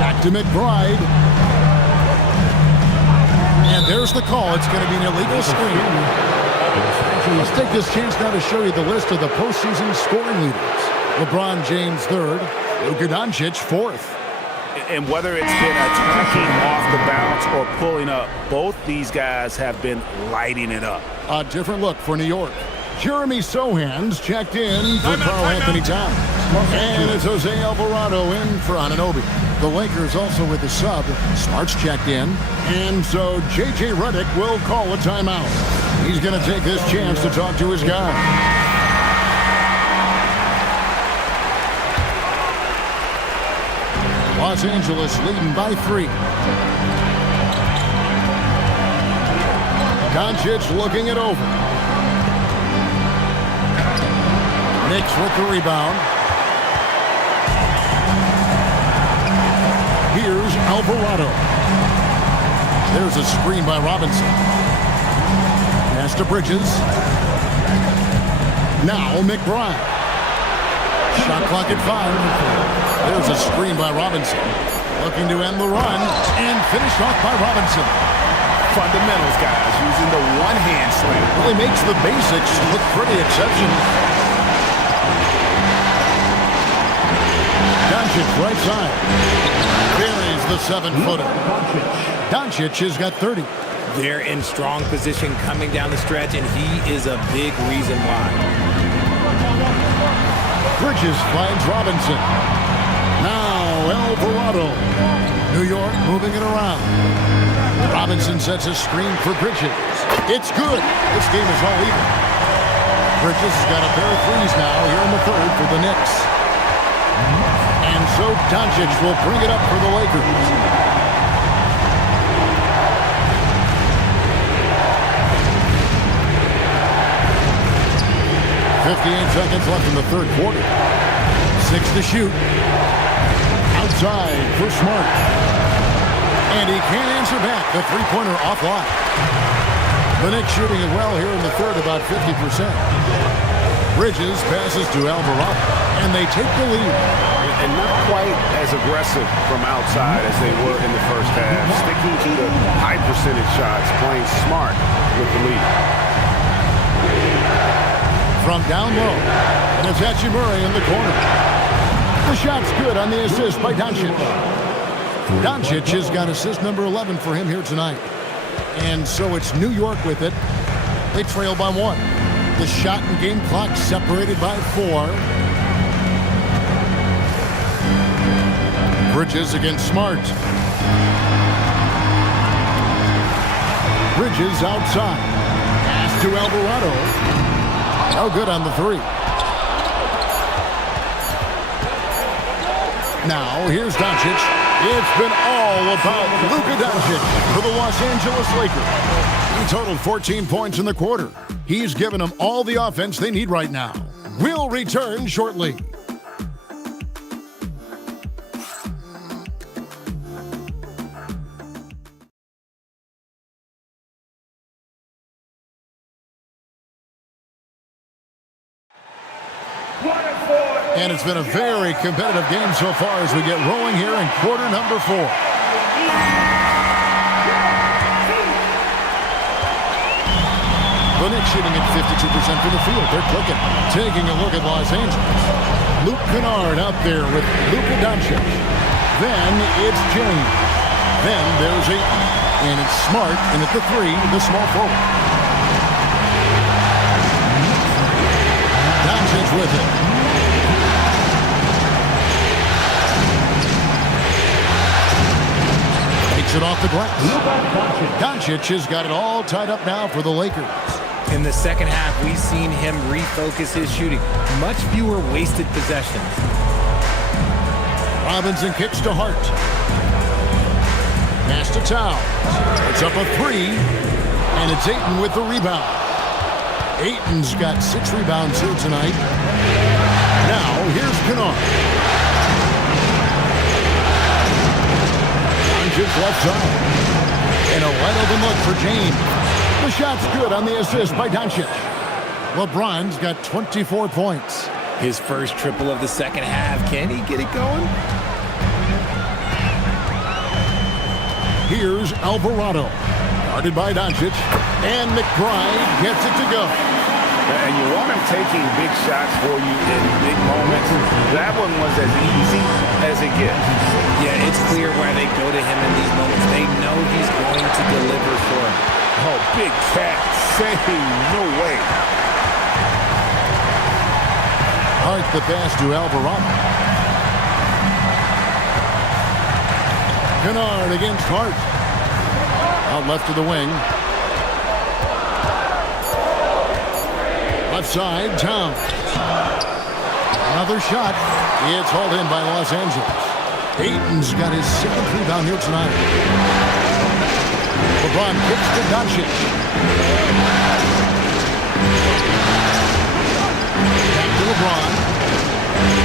Back to McBride. And there's the call. It's going to be an illegal screen. Let's take this chance now to show you the list of the postseason scoring leaders. LeBron James 3rd, Luka Doncic 4th. And whether it's been attacking off the bounce or pulling up, both these guys have been lighting it up. A different look for New York. Jeremy Sohan's checked in for Karl Anthony Towns. And it's Jose Alvarado in for Anunoby. The Lakers also with the sub. Smart's checked in. And so J.J. Redick will call a timeout. He's going to take this chance to talk to his guy. Los Angeles leading by 3. Doncic looking it over. Knicks with the rebound. Here's Alvarado. There's a screen by Robinson. Pass to Bridges. Now McBride. Shot clock at 5. There's a screen by Robinson. Looking to end the run and finished off by Robinson. Fundamentals, guys, using the one-hand slam. Really makes the basics look pretty exceptional. Doncic right side. Buries the 7-footer. Doncic has got 30. They're in strong position coming down the stretch, and he is a big reason why. Bridges finds Robinson. Now Alvarado. New York moving it around. Robinson sets a screen for Bridges. It's good. This game is all even. Bridges has got a pair of threes now here in the 3rd for the Knicks. And so Doncic will bring it up for the Lakers. 58 seconds left in the third quarter. 6 to shoot. Outside for Smart. And he can't answer back. The three-pointer offline. The Knicks shooting it well here in the third, about 50%. Bridges passes to Alvarado, and they take the lead. And not quite as aggressive from outside as they were in the first half. Sticking to the high percentage shots, playing smart with the lead. From down low, and it's Hachimura in the corner. The shot's good on the assist by Doncic. Doncic has got assist number 11 for him here tonight. And so it's New York with it. They trail by 1. The shot and game clock separated by 4. Bridges against Smart. Bridges outside. Pass to Alvarado. No good on the 3. Now here's Doncic. It's been all about Luka Doncic for the Los Angeles Lakers. He totaled 14 points in the quarter. He's given them all the offense they need right now. We'll return shortly. And it's been a very competitive game so far as we get rolling here in quarter number 4. The Knicks shooting at 52% from the field. They're clicking. Taking a look at Los Angeles. Luke Kennard out there with Luka Doncic. Then it's James. Then there's Ayton. And it's Smart. And at the 3, the small forward. Doncic with it. Takes it off the glass. Doncic has got it all tied up now for the Lakers. In the second half, we've seen him refocus his shooting. Much fewer wasted possessions. Robinson kicks to Hart. Pass to Towns. It's up a 3. And it's Ayton with the rebound. Ayton's got 6 rebounds here tonight. Now, here's Kennard. Doncic left side. And a wide open look for James. The shot's good on the assist by Doncic. LeBron's got 24 points. His first triple of the second half. Can he get it going? Here's Alvarado. Guarded by Doncic. And McBride gets it to go. And you want him taking big shots for you in big moments. That one was as easy as it gets. Yeah, it's clear why they go to him in these moments. They know he's going to deliver for him. Oh, big cat saying no way. Hart the pass to Alvarado. Kennard against Hart. Out left to the wing. Left side, Towns. Another shot. It's hauled in by Los Angeles. Ayton's got his 7th rebound here tonight. LeBron kicks to Doncic. Back to LeBron.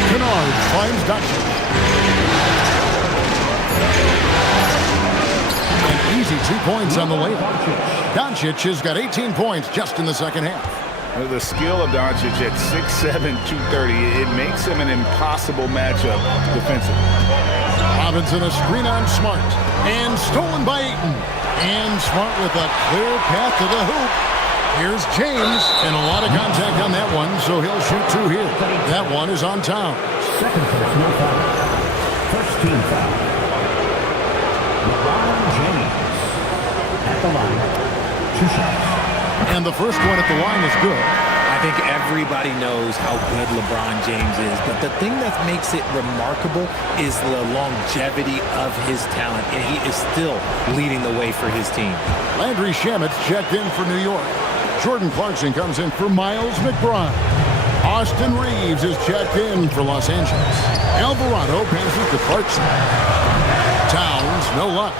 Kennard finds Doncic. An easy 2 points on the layup. Doncic has got 18 points just in the second half. The skill of Doncic at 6'7", 230, it makes him an impossible matchup defensively. Robinson a screen on Smart. And stolen by Ayton. And Smart with a clear path to the hoop. Here's James. And a lot of contact on that one, so he'll shoot 2 here. That one is on Towns. Second personal foul. First team foul. LeBron James at the line. 2 shots. And the first one at the line is good. I think everybody knows how good LeBron James is, but the thing that makes it remarkable is the longevity of his talent, and he is still leading the way for his team. Landry Shamet's checked in for New York. Jordan Clarkson comes in for Miles McBride. Austin Reeves is checked in for Los Angeles. Alvarado passes to Clarkson. Towns, no luck.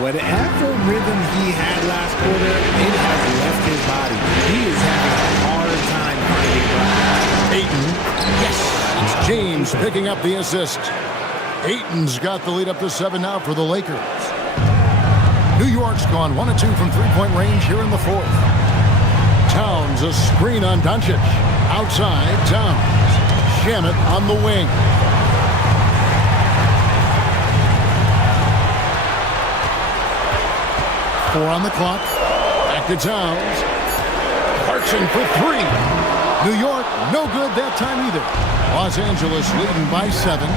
Whatever rhythm he had last quarter, it has left his body. He is having a hard time finding runs. It's James picking up the assist. Ayton's got the lead up to 7 now for the Lakers. New York's gone 1 of 2 from three-point range here in the fourth. Towns, a screen on Doncic. Outside, Towns. Shamet on the wing. Four on the clock. Back to Towns. Clarkson for 3. New York, no good that time either. Los Angeles leading by 7.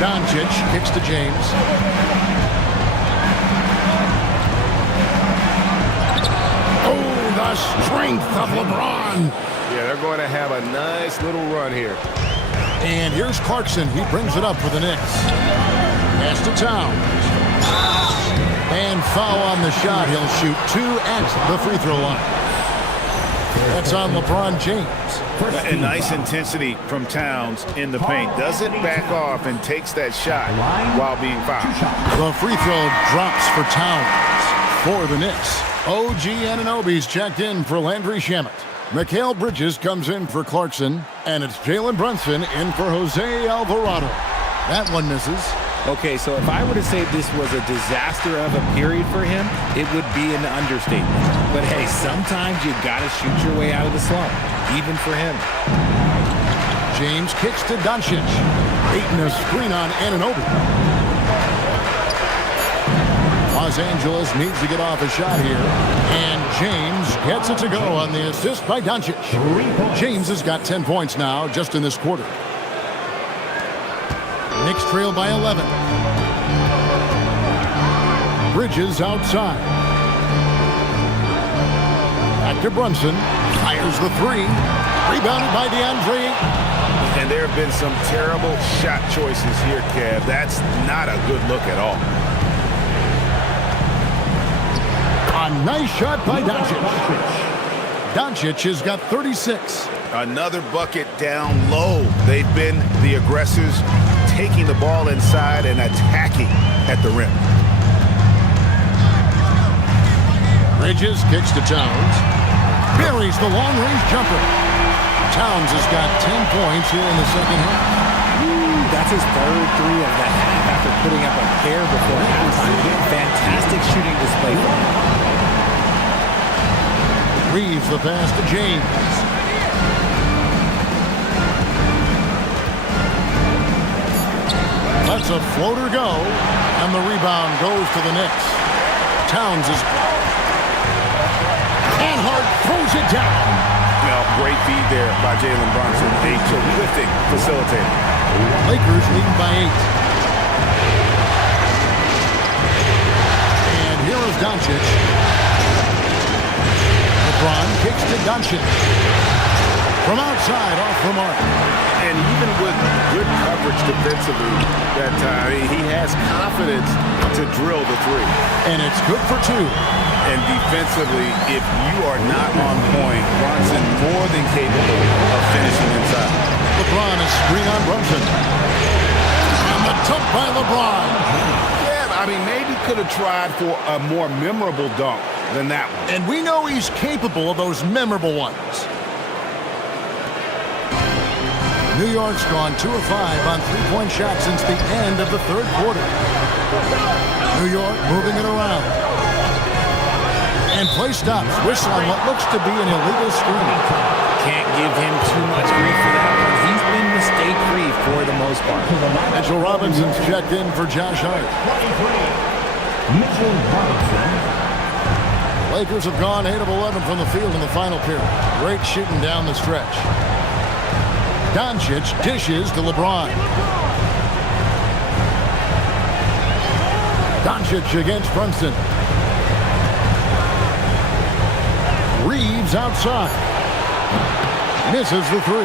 Doncic kicks to James. Oh, the strength of LeBron. Yeah, they're going to have a nice little run here. And here's Clarkson. He brings it up for the Knicks. Pass to Towns. And foul on the shot. He'll shoot 2 at the free throw line. That's on LeBron James. A nice intensity from Towns in the paint. Doesn't back off and takes that shot while being fouled. The free throw drops for Towns for the Knicks. OG Anunoby's checked in for Landry Shamet. Mikal Bridges comes in for Clarkson. And it's Jalen Brunson in for Jose Alvarado. That one misses. Okay, so if I were to say this was a disaster of a period for him, it would be an understatement. But hey, sometimes you gotta shoot your way out of the slump, even for him. James kicks to Doncic. Ayton a screen on Anunoby. Los Angeles needs to get off a shot here. And James gets it to go on the assist by Doncic. James has got 10 points now just in this quarter. Knicks trail by 11. Bridges outside. Back to Brunson. Fires the 3. Rebounded by DeAndre. And there have been some terrible shot choices here, Kev. That's not a good look at all. A nice shot by Doncic. Doncic has got 36. Another bucket down low. They've been the aggressors, taking the ball inside and attacking at the rim. Bridges kicks to Towns. Buries the long-range jumper. Towns has got 10 points here in the second half. That's his third 3 of the half after putting up a pair before halftime. Fantastic shooting display from him. Reeves the pass to James. Lets a floater go, and the rebound goes to the Knicks. Towns is... Anhart throws it down. Well, great feed there by Jalen Brunson. A terrific facilitator. Lakers leading by 8. And here is Doncic. LeBron kicks to Doncic. From outside, off the mark. And even with good coverage defensively that time, he has confidence to drill the 3. And it's good for 2. And defensively, if you are not on point, Brunson more than capable of finishing inside. LeBron is screen on Brunson. And the dunk by LeBron. Yeah, I mean, maybe could have tried for a more memorable dunk than that one. And we know he's capable of those memorable ones. New York's gone 2 of 5 on three-point shots since the end of the third quarter. New York moving it around. And play stops. Whistle on what looks to be an illegal screen. Can't give him too much grief for that one. He's been mistake-free for the most part. Mitchell Robinson's checked in for Josh Hart. 23, Mitchell Robinson. Lakers have gone 8 of 11 from the field in the final period. Great shooting down the stretch. Doncic dishes to LeBron. Doncic against Brunson. Reeves outside. Misses the 3.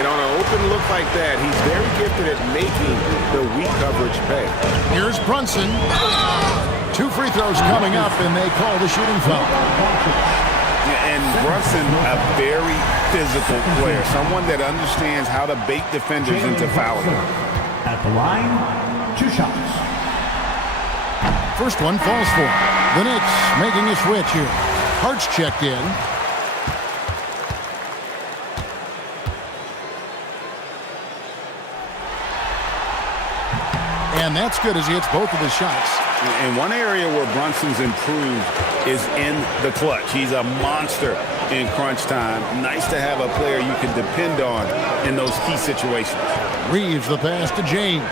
And on an open look like that, he's very gifted at making the weak coverage pay. Here's Brunson. 2 free throws coming up, and they call the shooting foul. And Brunson, a very physical player, someone that understands how to bait defenders into fouling. At the line, 2 shots. First one falls for him. The Knicks making a switch here. Hart's checked in. And that's good as he hits both of his shots. And one area where Brunson's improved is in the clutch. He's a monster in crunch time. Nice to have a player you can depend on in those key situations. Reeves the pass to James.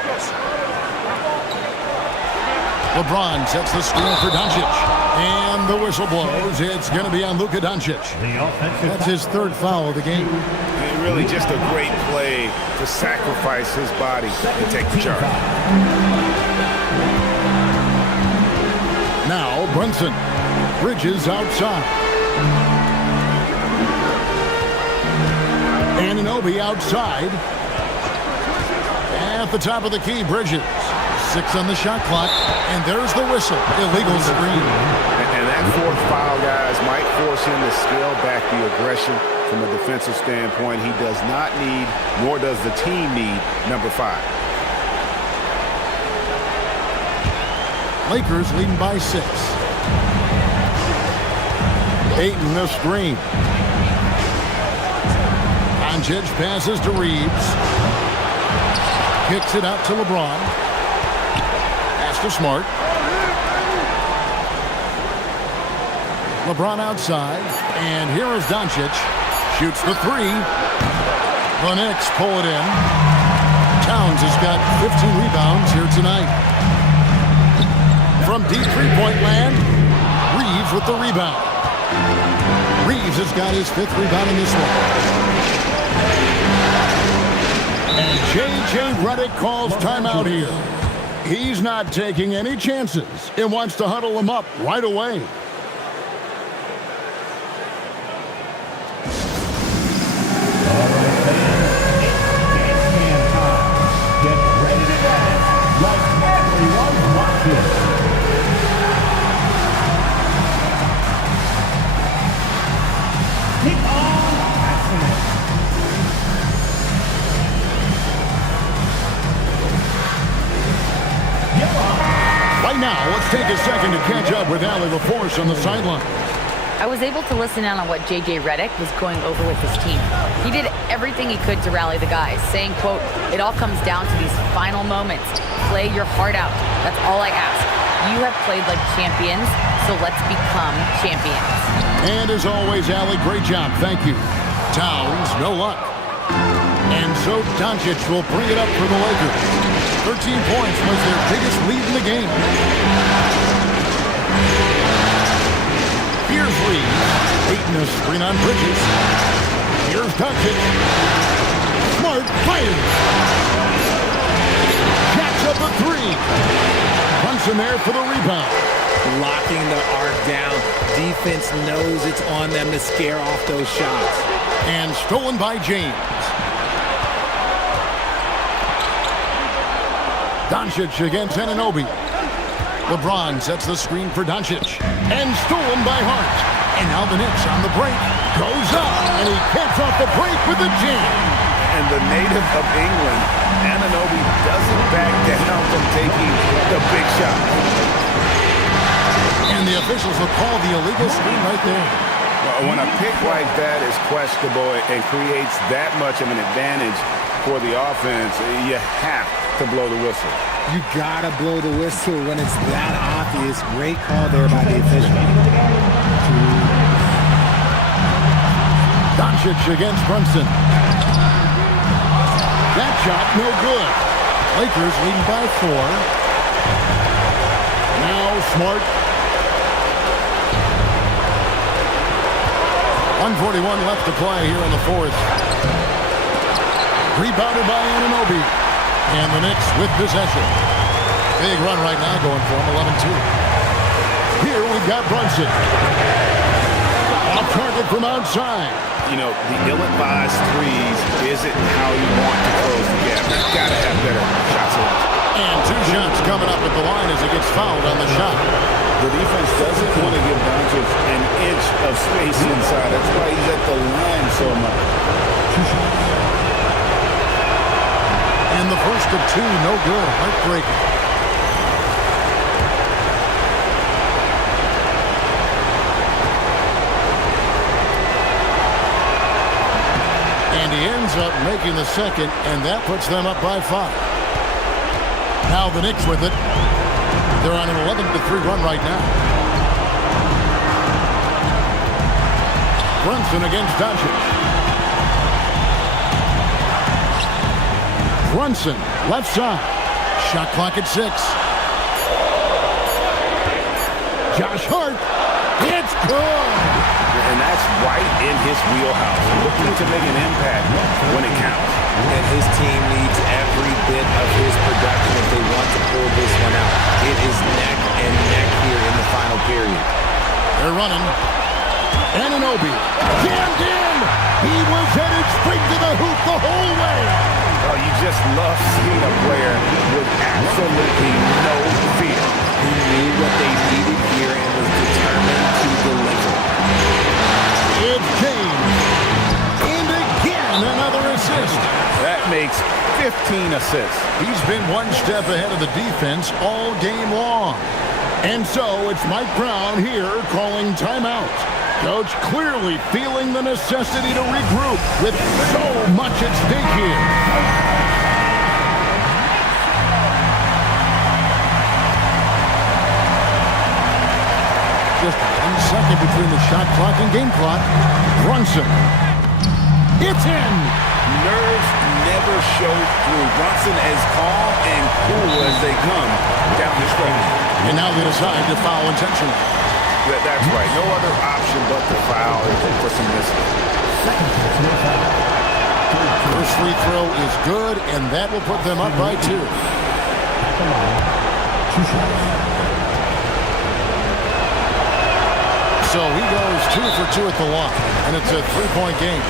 LeBron sets the screen for Doncic. And the whistle blows. It's going to be on Luka Doncic. That's his third foul of the game. And really just a great play to sacrifice his body and take the charge. Now Brunson. Bridges outside. Anunoby outside. At the top of the key, Bridges. 6 on the shot clock, and there's the whistle. Illegal screen. And that fourth foul, guys, might force him to scale back the aggression from a defensive standpoint. He does not need, nor does the team need, number 5. Lakers leading by 6. Ayton the screen. Doncic passes to Reeves. Kicks it out to LeBron. To Smart. LeBron outside, and here is Doncic. Shoots the 3. The Knicks pull it in. Towns has got 15 rebounds here tonight. From deep three-point land, Reeves with the rebound. Reeves has got his 5th rebound in this one. And J.J. Redick calls timeout here. He's not taking any chances and wants to huddle him up right away. All right, fans, it's game time. Get ready to dance like everyone watching. Kick on action. Right now, let's take a second to catch up with Allie LaForce on the sideline. I was able to listen in on what J.J. Redick was going over with his team. He did everything he could to rally the guys, saying, quote, "It all comes down to these final moments. Play your heart out. That's all I ask. You have played like champions, so let's become champions." And as always, Allie, great job. Thank you. Towns, no luck. And so Doncic will bring it up for the Lakers. 13 points was their biggest lead in the game. Here's Reeves. Ayton a screen on Bridges. Here's Doncic. Smart fires. Jacks up a 3. Brunson there for the rebound. Locking the arc down. Defense knows it's on them to scare off those shots. And stolen by James. Doncic against Anunoby. LeBron sets the screen for Doncic. And stolen by Hart. And now the Knicks on the break. Goes up. And he gets off the break with a jam. And the native of England, Anunoby doesn't back down from taking the big shot. And the officials will call the illegal screen right there. When a pick like that is questionable and creates that much of an advantage for the offense, you have to blow the whistle. You gotta blow the whistle when it's that obvious. Great call there by the official. Doncic against Brunson. That shot no good. Lakers leading by 4. Now Smart. 1:41 left to play here in the 4th. Rebounded by Anunoby. And the Knicks with possession. Big run right now going for him, 11-2. Here we've got Brunson. Off target from outside. You know, the ill-advised threes isn't how you want to close the gap. You've got to have better shot selection. And 2 shots coming up at the line as he gets fouled on the shot. The defense doesn't want to give Doncic an inch of space inside. That's why he's at the line so much. And the first of 2, no good. Heartbreaking. And he ends up making the second, and that puts them up by 5. Now the Knicks with it. They're on an 11-3 run right now. Brunson against Doncic. Brunson, left side. Shot clock at 6. Josh Hart. It's good. And that's right in his wheelhouse. Looking to make an impact when it counts. And his team needs every bit of his production if they want to pull this one out. It is neck and neck here in the final period. They're running. Anunoby jammed in. He was headed straight to the hoop the whole way. Oh, you just love seeing a player with absolutely no fear. He knew what they needed here and was determined to deliver. It's James. And again, another assist. That makes 15 assists. He's been one step ahead of the defense all game long. And so it's Mike Brown here calling timeout. Coach clearly feeling the necessity to regroup with so much at stake here. Just 1 second between the shot clock and game clock. Brunson. It's in. Nerves never show through. Brunson as calm and cool as they come down the stretch. And now they decide to foul intentionally. That's right. No other option but to foul for some misses. First free throw is good, and that will put them up by 2. So he goes 2 for 2 at the line, and it's a 3-point game.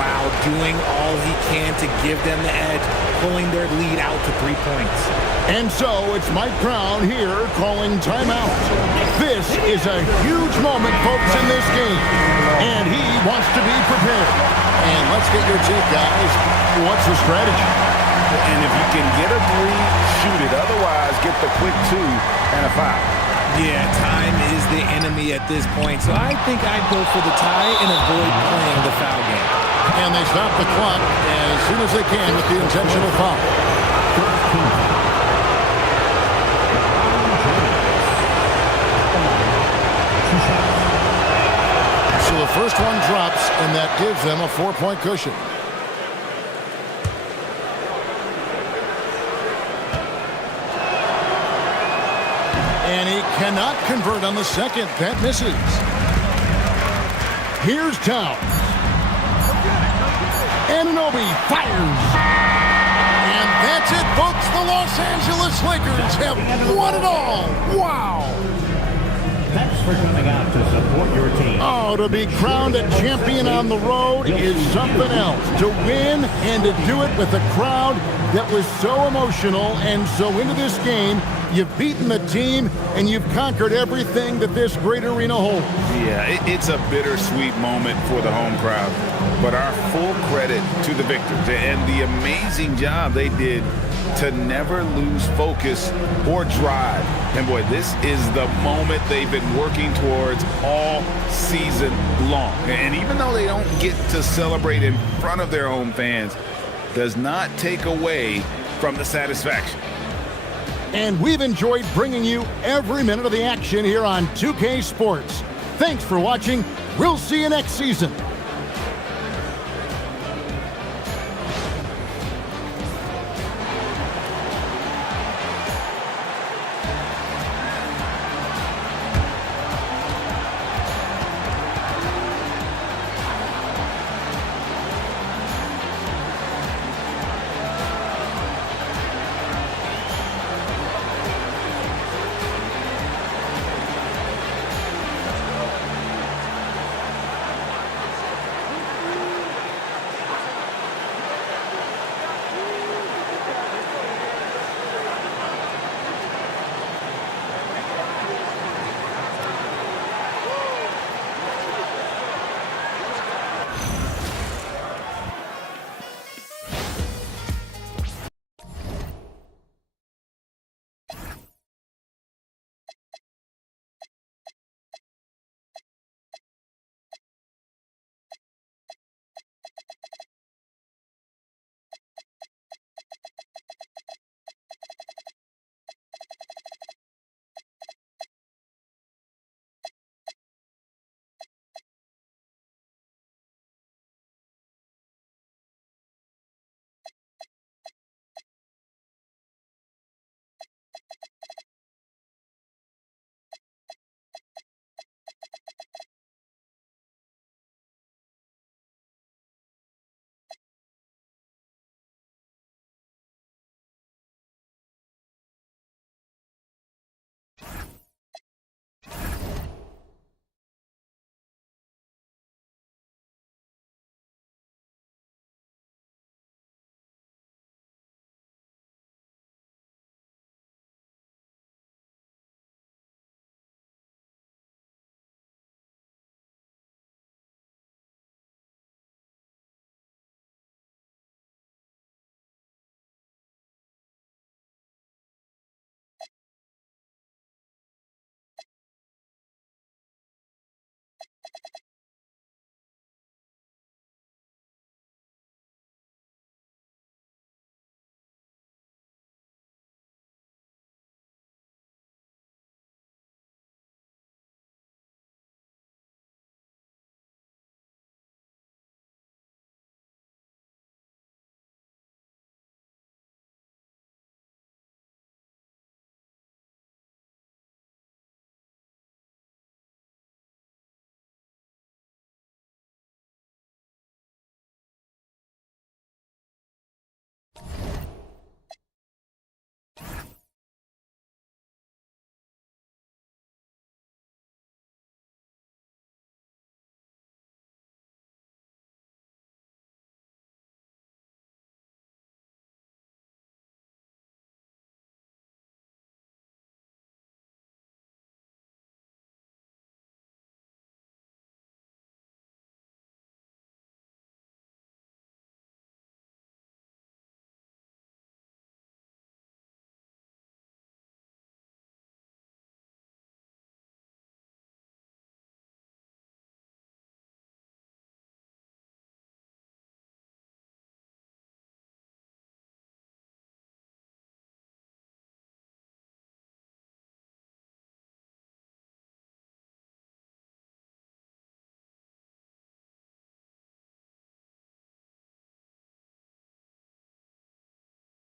Wow, doing all he can to give them the edge, pulling their lead out to 3 points. And so it's Mike Brown here calling timeout. This is a huge moment, folks, in this game, and he wants to be prepared. And let's get your take, guys. What's the strategy? And if you can get a 3, shoot it. Otherwise, get the quick 2 and a foul. Yeah, time is the enemy at this point, so I think I'd go for the tie and avoid playing the foul game. And they stop the clock as soon as they can with the intentional foul. So the first one drops, and that gives them a 4-point cushion. And he cannot convert on the second. That misses. Here's Towns. Anunoby fires. And that's it, folks. The Los Angeles Lakers have won it all. Wow. Thanks for coming out to support your team. Oh, to be crowned a champion on the road is something else. To win and to do it with a crowd that was so emotional and so into this game. You've beaten the team, and you've conquered everything that this great arena holds. Yeah, it's a bittersweet moment for the home crowd. But our full credit to the victors and the amazing job they did to never lose focus or drive. And boy, this is the moment they've been working towards all season long. And even though they don't get to celebrate in front of their home fans, does not take away from the satisfaction. And we've enjoyed bringing you every minute of the action here on 2K Sports. Thanks for watching. We'll see you next season.